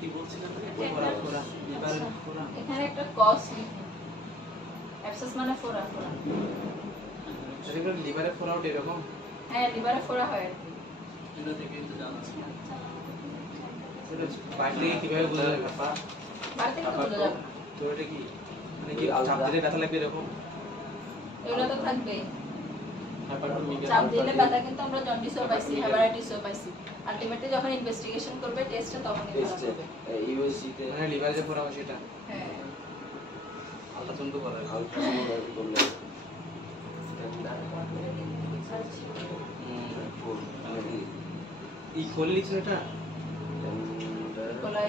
কি বলছিলেন? এখানে একটা কজ লিখুন। অ্যাবসেস মানে ফোড়া ফোড়া। সেটা লিভারে ফোড়া ওঠে এরকম হ্যাঁ, লিভারে ফোড়া হয় আর কি। এটা থেকে কিন্তু জানা আছে। সেটা বাইরে থেকে কিভাবে বোঝা যাবে বাড়িতে কিন্তু বোঝা যাবে না। তো এটা কি মানে কি চাপ দিলে ব্যথা লাগবে এরকম এগুলো তো থাকবেই। হ্যাপাটোমিক চাপ দিলে ব্যথা কিন্তু আমরা জন্ডিসও পাইছি, হেপাটাইটিসও পাইছি। আলটিমেটলি যখন ইনভেস্টিগেশন করবে টেস্টে তখনই ধরা পড়বে। ইউএসজিতে মানে লিভারে যে ফোড়া হয় সেটা হ্যাঁ। আলট্রাসাউন্ড তো করা হয় আলট্রাসাউন্ড করলে ই খোলে নিচ্ছে এটা কোলাই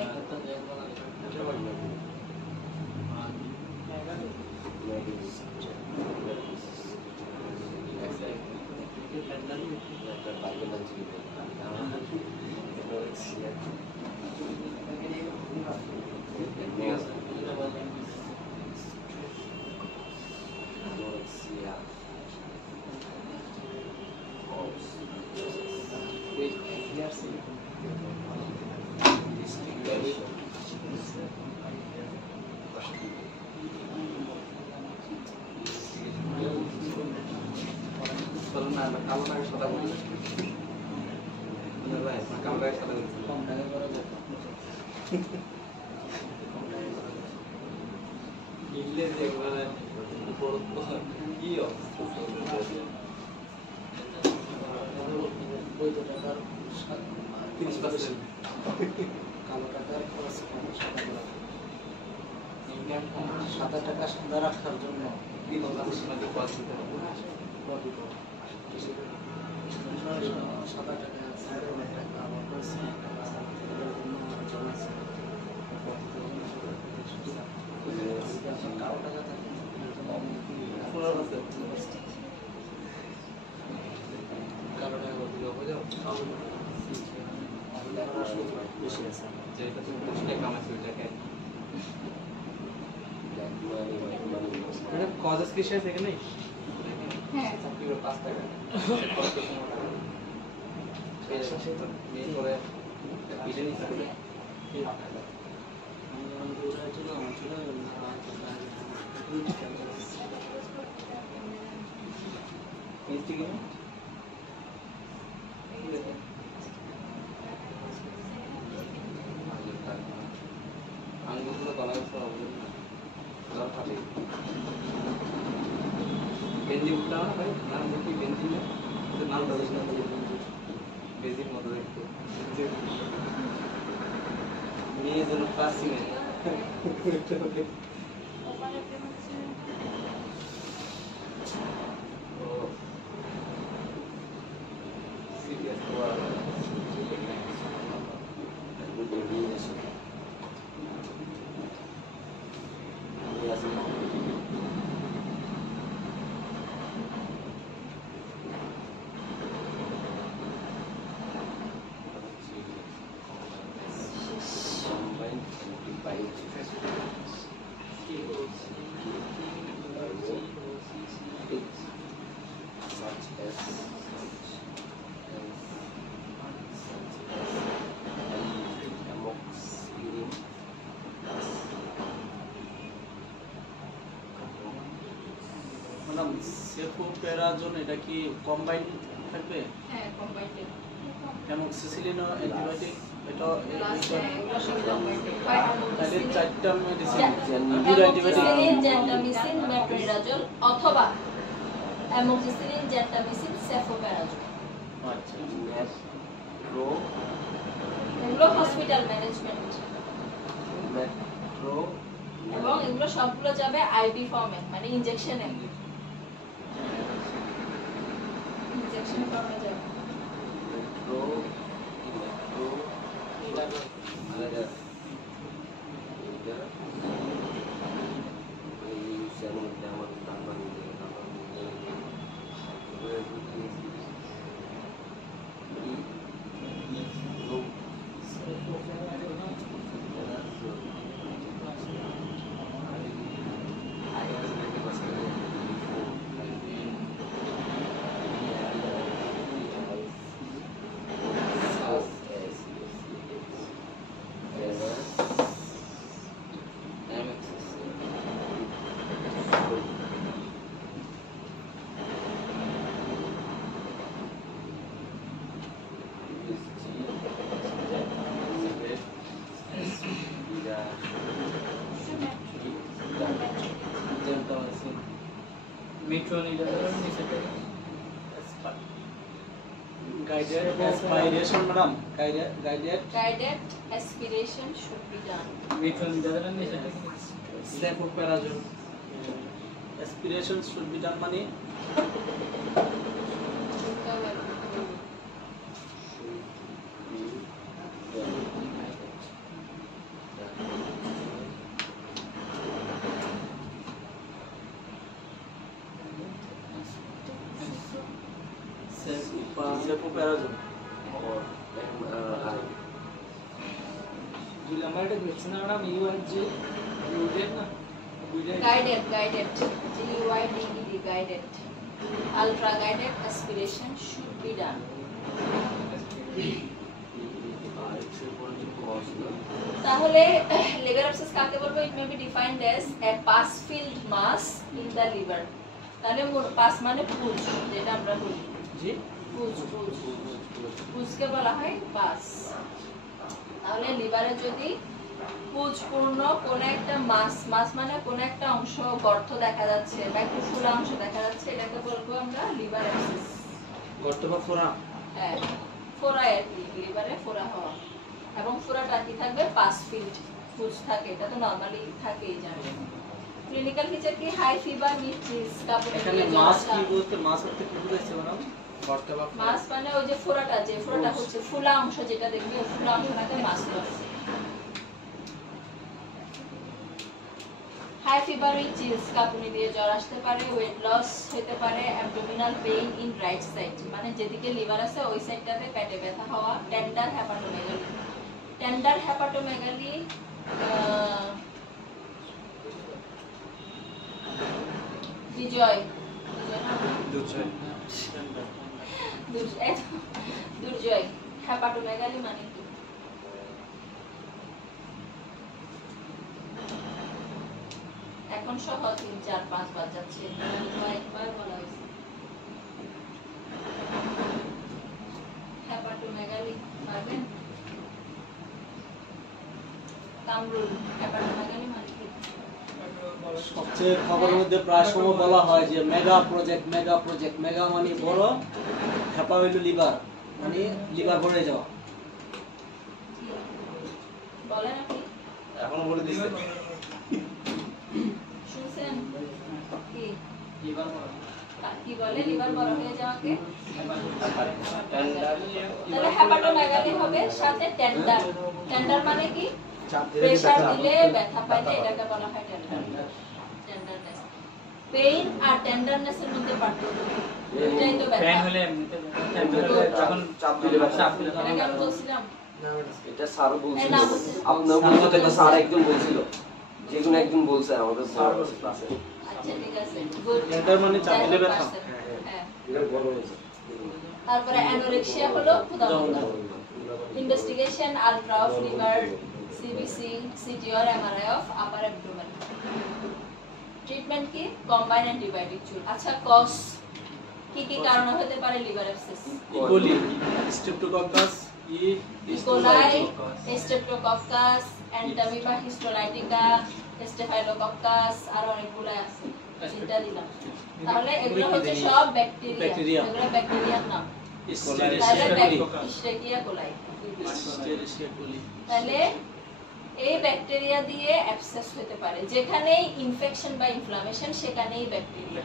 কালো টাকার খরচ কম, সাদা টাকা সাদা রাখার জন্য সাদা টাকা কালো টাকা থাকে কালো টাকা বেশি আছে যেটা তো কাম আছে ওইটাকে এটা কজেস কি শেষ এখানে হ্যাঁ। চাকরির 5 টাকা এই শেষে তো মেন করে পিছে নিতে হবে আঙ্গুলগুলো গলা ব্যথা হবে গলা ফাটে বেঞ্জি উঠতে না ভাই নাম দেখি বেঞ্জি না নামটা বেশি না বেজির মতো দেখতে মেয়ে যেন ক্লাসি নেই সেফোপেরাজোন এটা কি কম্বাইন থাকবে? হ্যাঁ কম্বাইন্ড অ্যামোক্সিসিলিন অ্যান্টিবায়োটিক এটা প্লাস তাহলে এগুলো সব কম্বাইন্ড হয় চারটা মেডিসিন অ্যামোক্সিসিলিন জেন্টামিসিন মেট্রোনিডাজোল অথবা অ্যামোক্সিসিলিন জেন্টামিসিন সেফোপেরাজোল আচ্ছা মেট্রো এগুলো হসপিটাল ম্যানেজমেন্ট মেট্রো এবং এগুলো সবগুলো যাবে আইভি ফর্মে মানে ইনজেকশনে ফর্মে যাবে মেট্রো মেট্রো মেট্রোনিডাজোল নিচেতে guided aspiration madam guided guided aspiration should be done metronidazole নিচেতে cefoperazole aspiration should be done মানে সেফোপেরাজোন দুই নাম্বার এটা দেখছেন না ম্যাডাম ইউআইজি ইউডেড না guided guided ultra guided aspiration should be done তাহলে লিভার অ্যাবসেস কাকে বলবো it may be defined as a pus filled mass in the liver তাহলে পাস মানে পুজ যেটা আমরা বলি জি পুজকে বলা হয় পাস তাহলে লিভারে যদি পুজপূর্ণ কোন একটা মাস মানে কোন একটা অংশ গর্ত দেখা যাচ্ছে বা একটু ফুলা অংশ দেখা যাচ্ছে এটাকে বলবো আমরা লিভার অ্যাবসেস গর্ত বা ফোড়া হ্যাঁ ফোড়া আর কি লিভারে ফোড়া হওয়া এবং ফোড়াটা কি থাকবে পাস ফিল্ড পুজ থাকে এটা তো নরমালি থাকেই জানেন ক্লিনিক্যাল ফিচার কি হাই ফিভার উইথ চিজ কাপড়ে এখানে মাস কি বলতে মাস অর্থে কি বুঝাইছে ম্যাডাম গর্ত বা মাস মানে ওই যে ফোড়াটা হচ্ছে ফুলা অংশ যেটা দেখবি ওই ফুলা অংশটাকে মাস বলে হাই ফিভার উইথ চিলস কাঁপুনি দিয়ে জ্বর আসতে পারে ওয়েট লস হতে পারে abdominal pain in right side মানে যেদিকে লিভার আছে ওই সাইডটাতে পেটে ব্যথা হওয়া টেন্ডার হ্যাপাটোমেগালি বিজয় দুর্জয় হ্যাপাটোমেগালি মানে কি এখন সহ 3 4 5 বার যাচ্ছে একবার বলা হয়েছে হ্যাপাটোমেগালি পারবেন কামরুল হ্যাপাটোমেগালি মানে কি সবচেয়ে খবরের মধ্যে প্রায় সময় বলা হয় যে মেগা প্রজেক্ট মেগা মানে বড় হ্যাপা হইল লিভার মানে লিভার ভরে যাওয়া বলেন আপনি এখনো বলে দিচ্ছে শুনছেন কি লিভার কি বলে লিভার বড় হয়ে যাওয়াকে টেন্ডার তাহলে হ্যাপাটোমেগালি হবে সাথে টেন্ডার মানে কি চাপ দিলে প্রেসার দিলে ব্যথা পাইলে এটাকে বলা হয় টেন্ডারনেস পেইন আর টেন্ডারনেসের মধ্যে পার্থক্য এটাই তো ব্যথা পেন হলে এমনিতে যখন চাপ দিলে চাপ দিলে এটাকে আমি বলছিলাম এটা স্যার বলছিল এই না, বলছে। আপনার বলতে এটা স্যার একজন বলছিল যে কোনো একজন বলছে আমাদের স্যার ক্লাসে আচ্ছা ঠিক আছে গুড টেন্ডার মানে চাপ দিলে ব্যথা হ্যাঁ এটা বড় হয়েছে তারপরে অ্যানোরেক্সিয়া হলো ক্ষুধামন্দা investigation ultra of liver CBC CT or MRI of upper abdomen treatment কি কম্বাইন অ্যান্টিবায়োটিক চুল। আচ্ছা কজ কি কি কারণে হতে পারে liver abscess? E coli, streptococcus, E coli, streptococcus, Entamoeba histolytica, staphylococcus আর অনেকগুলো আছে, চিন্তা দিলাম। তাহলে এগুলো হচ্ছে সব ব্যাকটেরিয়া, এগুলো ব্যাকটেরিয়ার নাম। ইস্টেরিয়া কোলাই। তাহলে এই ব্যাকটেরিয়া দিয়ে অ্যাবসেস হতে পারে, যেখানেই ইনফেকশন বা ইনফ্লামেশন সেখানেই ব্যাকটেরিয়া।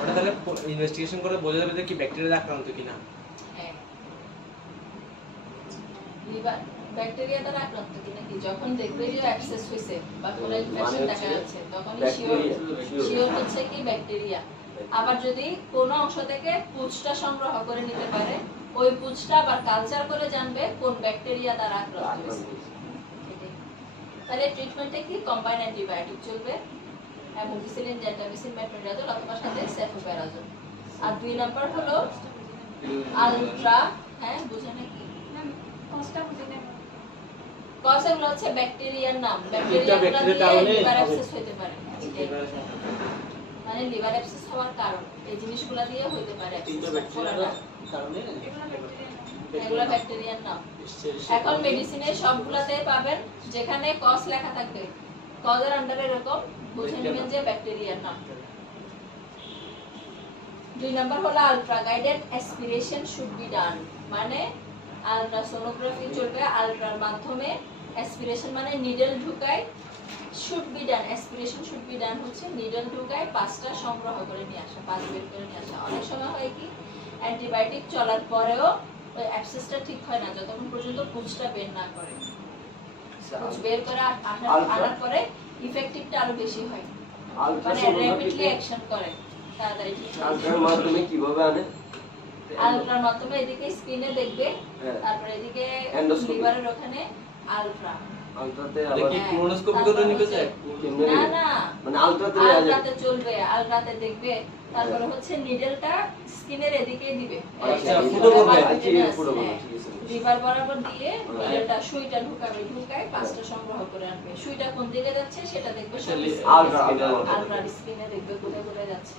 ওটা তাহলে ইনভেস্টিগেশন করে বোঝা যাবে যে কি ব্যাকটেরিয়া আক্রান্ত কিনা। হ্যাঁ, লিভার ব্যাকটেরিয়া দ্বারা আক্রান্ত কিনা কি যখন দেখবে যে অ্যাবসেস হইছে বা কোনো ইনফেকশন দেখা যাচ্ছে তখনই শিওর হচ্ছে কি ব্যাকটেরিয়া। আবার যদি কোনো অংশ থেকে পুঁজটা সংগ্রহ করে নিতে পারে, ওই পুঁজটা আবার কালচার করে জানবে কোন ব্যাকটেরিয়া দ্বারা আক্রান্ত হয়েছে। তাহলে ট্রিটমেন্টে কি কম্বাইন অ্যান্টিবায়োটিক চলবে, অ্যামোক্সিসিলিন, জেন্টামিসিন, মেট্রোনিডাজল অথবা সাথে সেফোপ্যারাজোল। আর 2 নাম্বার হলো আলট্রা, হ্যাঁ বুঝে নাকি কষ্টটা বুঝে নেব। কজ এগুলো হচ্ছে ব্যাকটেরিয়ার নাম, ব্যাকটেরিয়াগুলো দিয়ে লিভার অ্যাবসেস হতে পারে, মানে লিভার অ্যাবসেস হওয়ার কারণ এই জিনিসগুলো দিয়ে হতে পারে। তিনটা ব্যাকটেরিয়ার কারণে এগুলো ব্যাকটেরিয়ার নাম। এখন মেডিসিনে সবগুলাতে পাবেন যেখানে কজ লেখা থাকবে, কজের আন্ডারে এরকম বুঝে নেবেন যে ব্যাকটেরিয়ার নাম। 2 নাম্বার হলো ultra guided aspiration should be done, মানে আলট্রাসোনোগ্রাফি চলবে, আলট্রার মাধ্যমে অ্যাসপিরেশন মানে নিডল ঢুকায়, should be done, aspiration should be ডান হচ্ছে নিডল ঢুকায় পাঁচটা সংগ্রহ করে নিয়ে আসা, পাঁচ বের করে নিয়ে আসা। অনেক সময় হয় কি অ্যান্টিবায়োটিক চলার পরেও ওই অ্যাবসেসটা ঠিক হয় না যতক্ষণ পর্যন্ত পুঁজটা বের না করে। পুঁজ বের করে আনার পরে ইফেক্টিভটা আরো বেশি হয়, মানে র্যাপিডলি অ্যাকশন করে, তাড়াতাড়ি ঠিক হয়। আলট্রার মাধ্যমে কিভাবে আনে? আলট্রার মাধ্যমে এদিকে স্ক্রিনে দেখবে, তারপর এদিকে লিভারের ওখানে আলট্রা, আলট্রাতে এটা কি আবার কোলোনোস্কোপি করে নিতে চায়? না না মানে আলট্রাতে নেওয়া যায়। আলট্রাতে চলবে, আলট্রাতে দেখবে, তারপরে হচ্ছে নিডলটা স্কিনের এদিকে দিবে, আচ্ছা, ফুটো করবে। লিভার বরাবর দিয়ে নিডলটা সুইটা ঢুকাবে, ঢুকায় পাঁচটা সংগ্রহ করে আনবে। সুইটা কোন দিকে যাচ্ছে সেটা দেখবে, আলট্রা আলট্রা স্ক্রিনে দেখবে কোথায় কোথায় যাচ্ছে।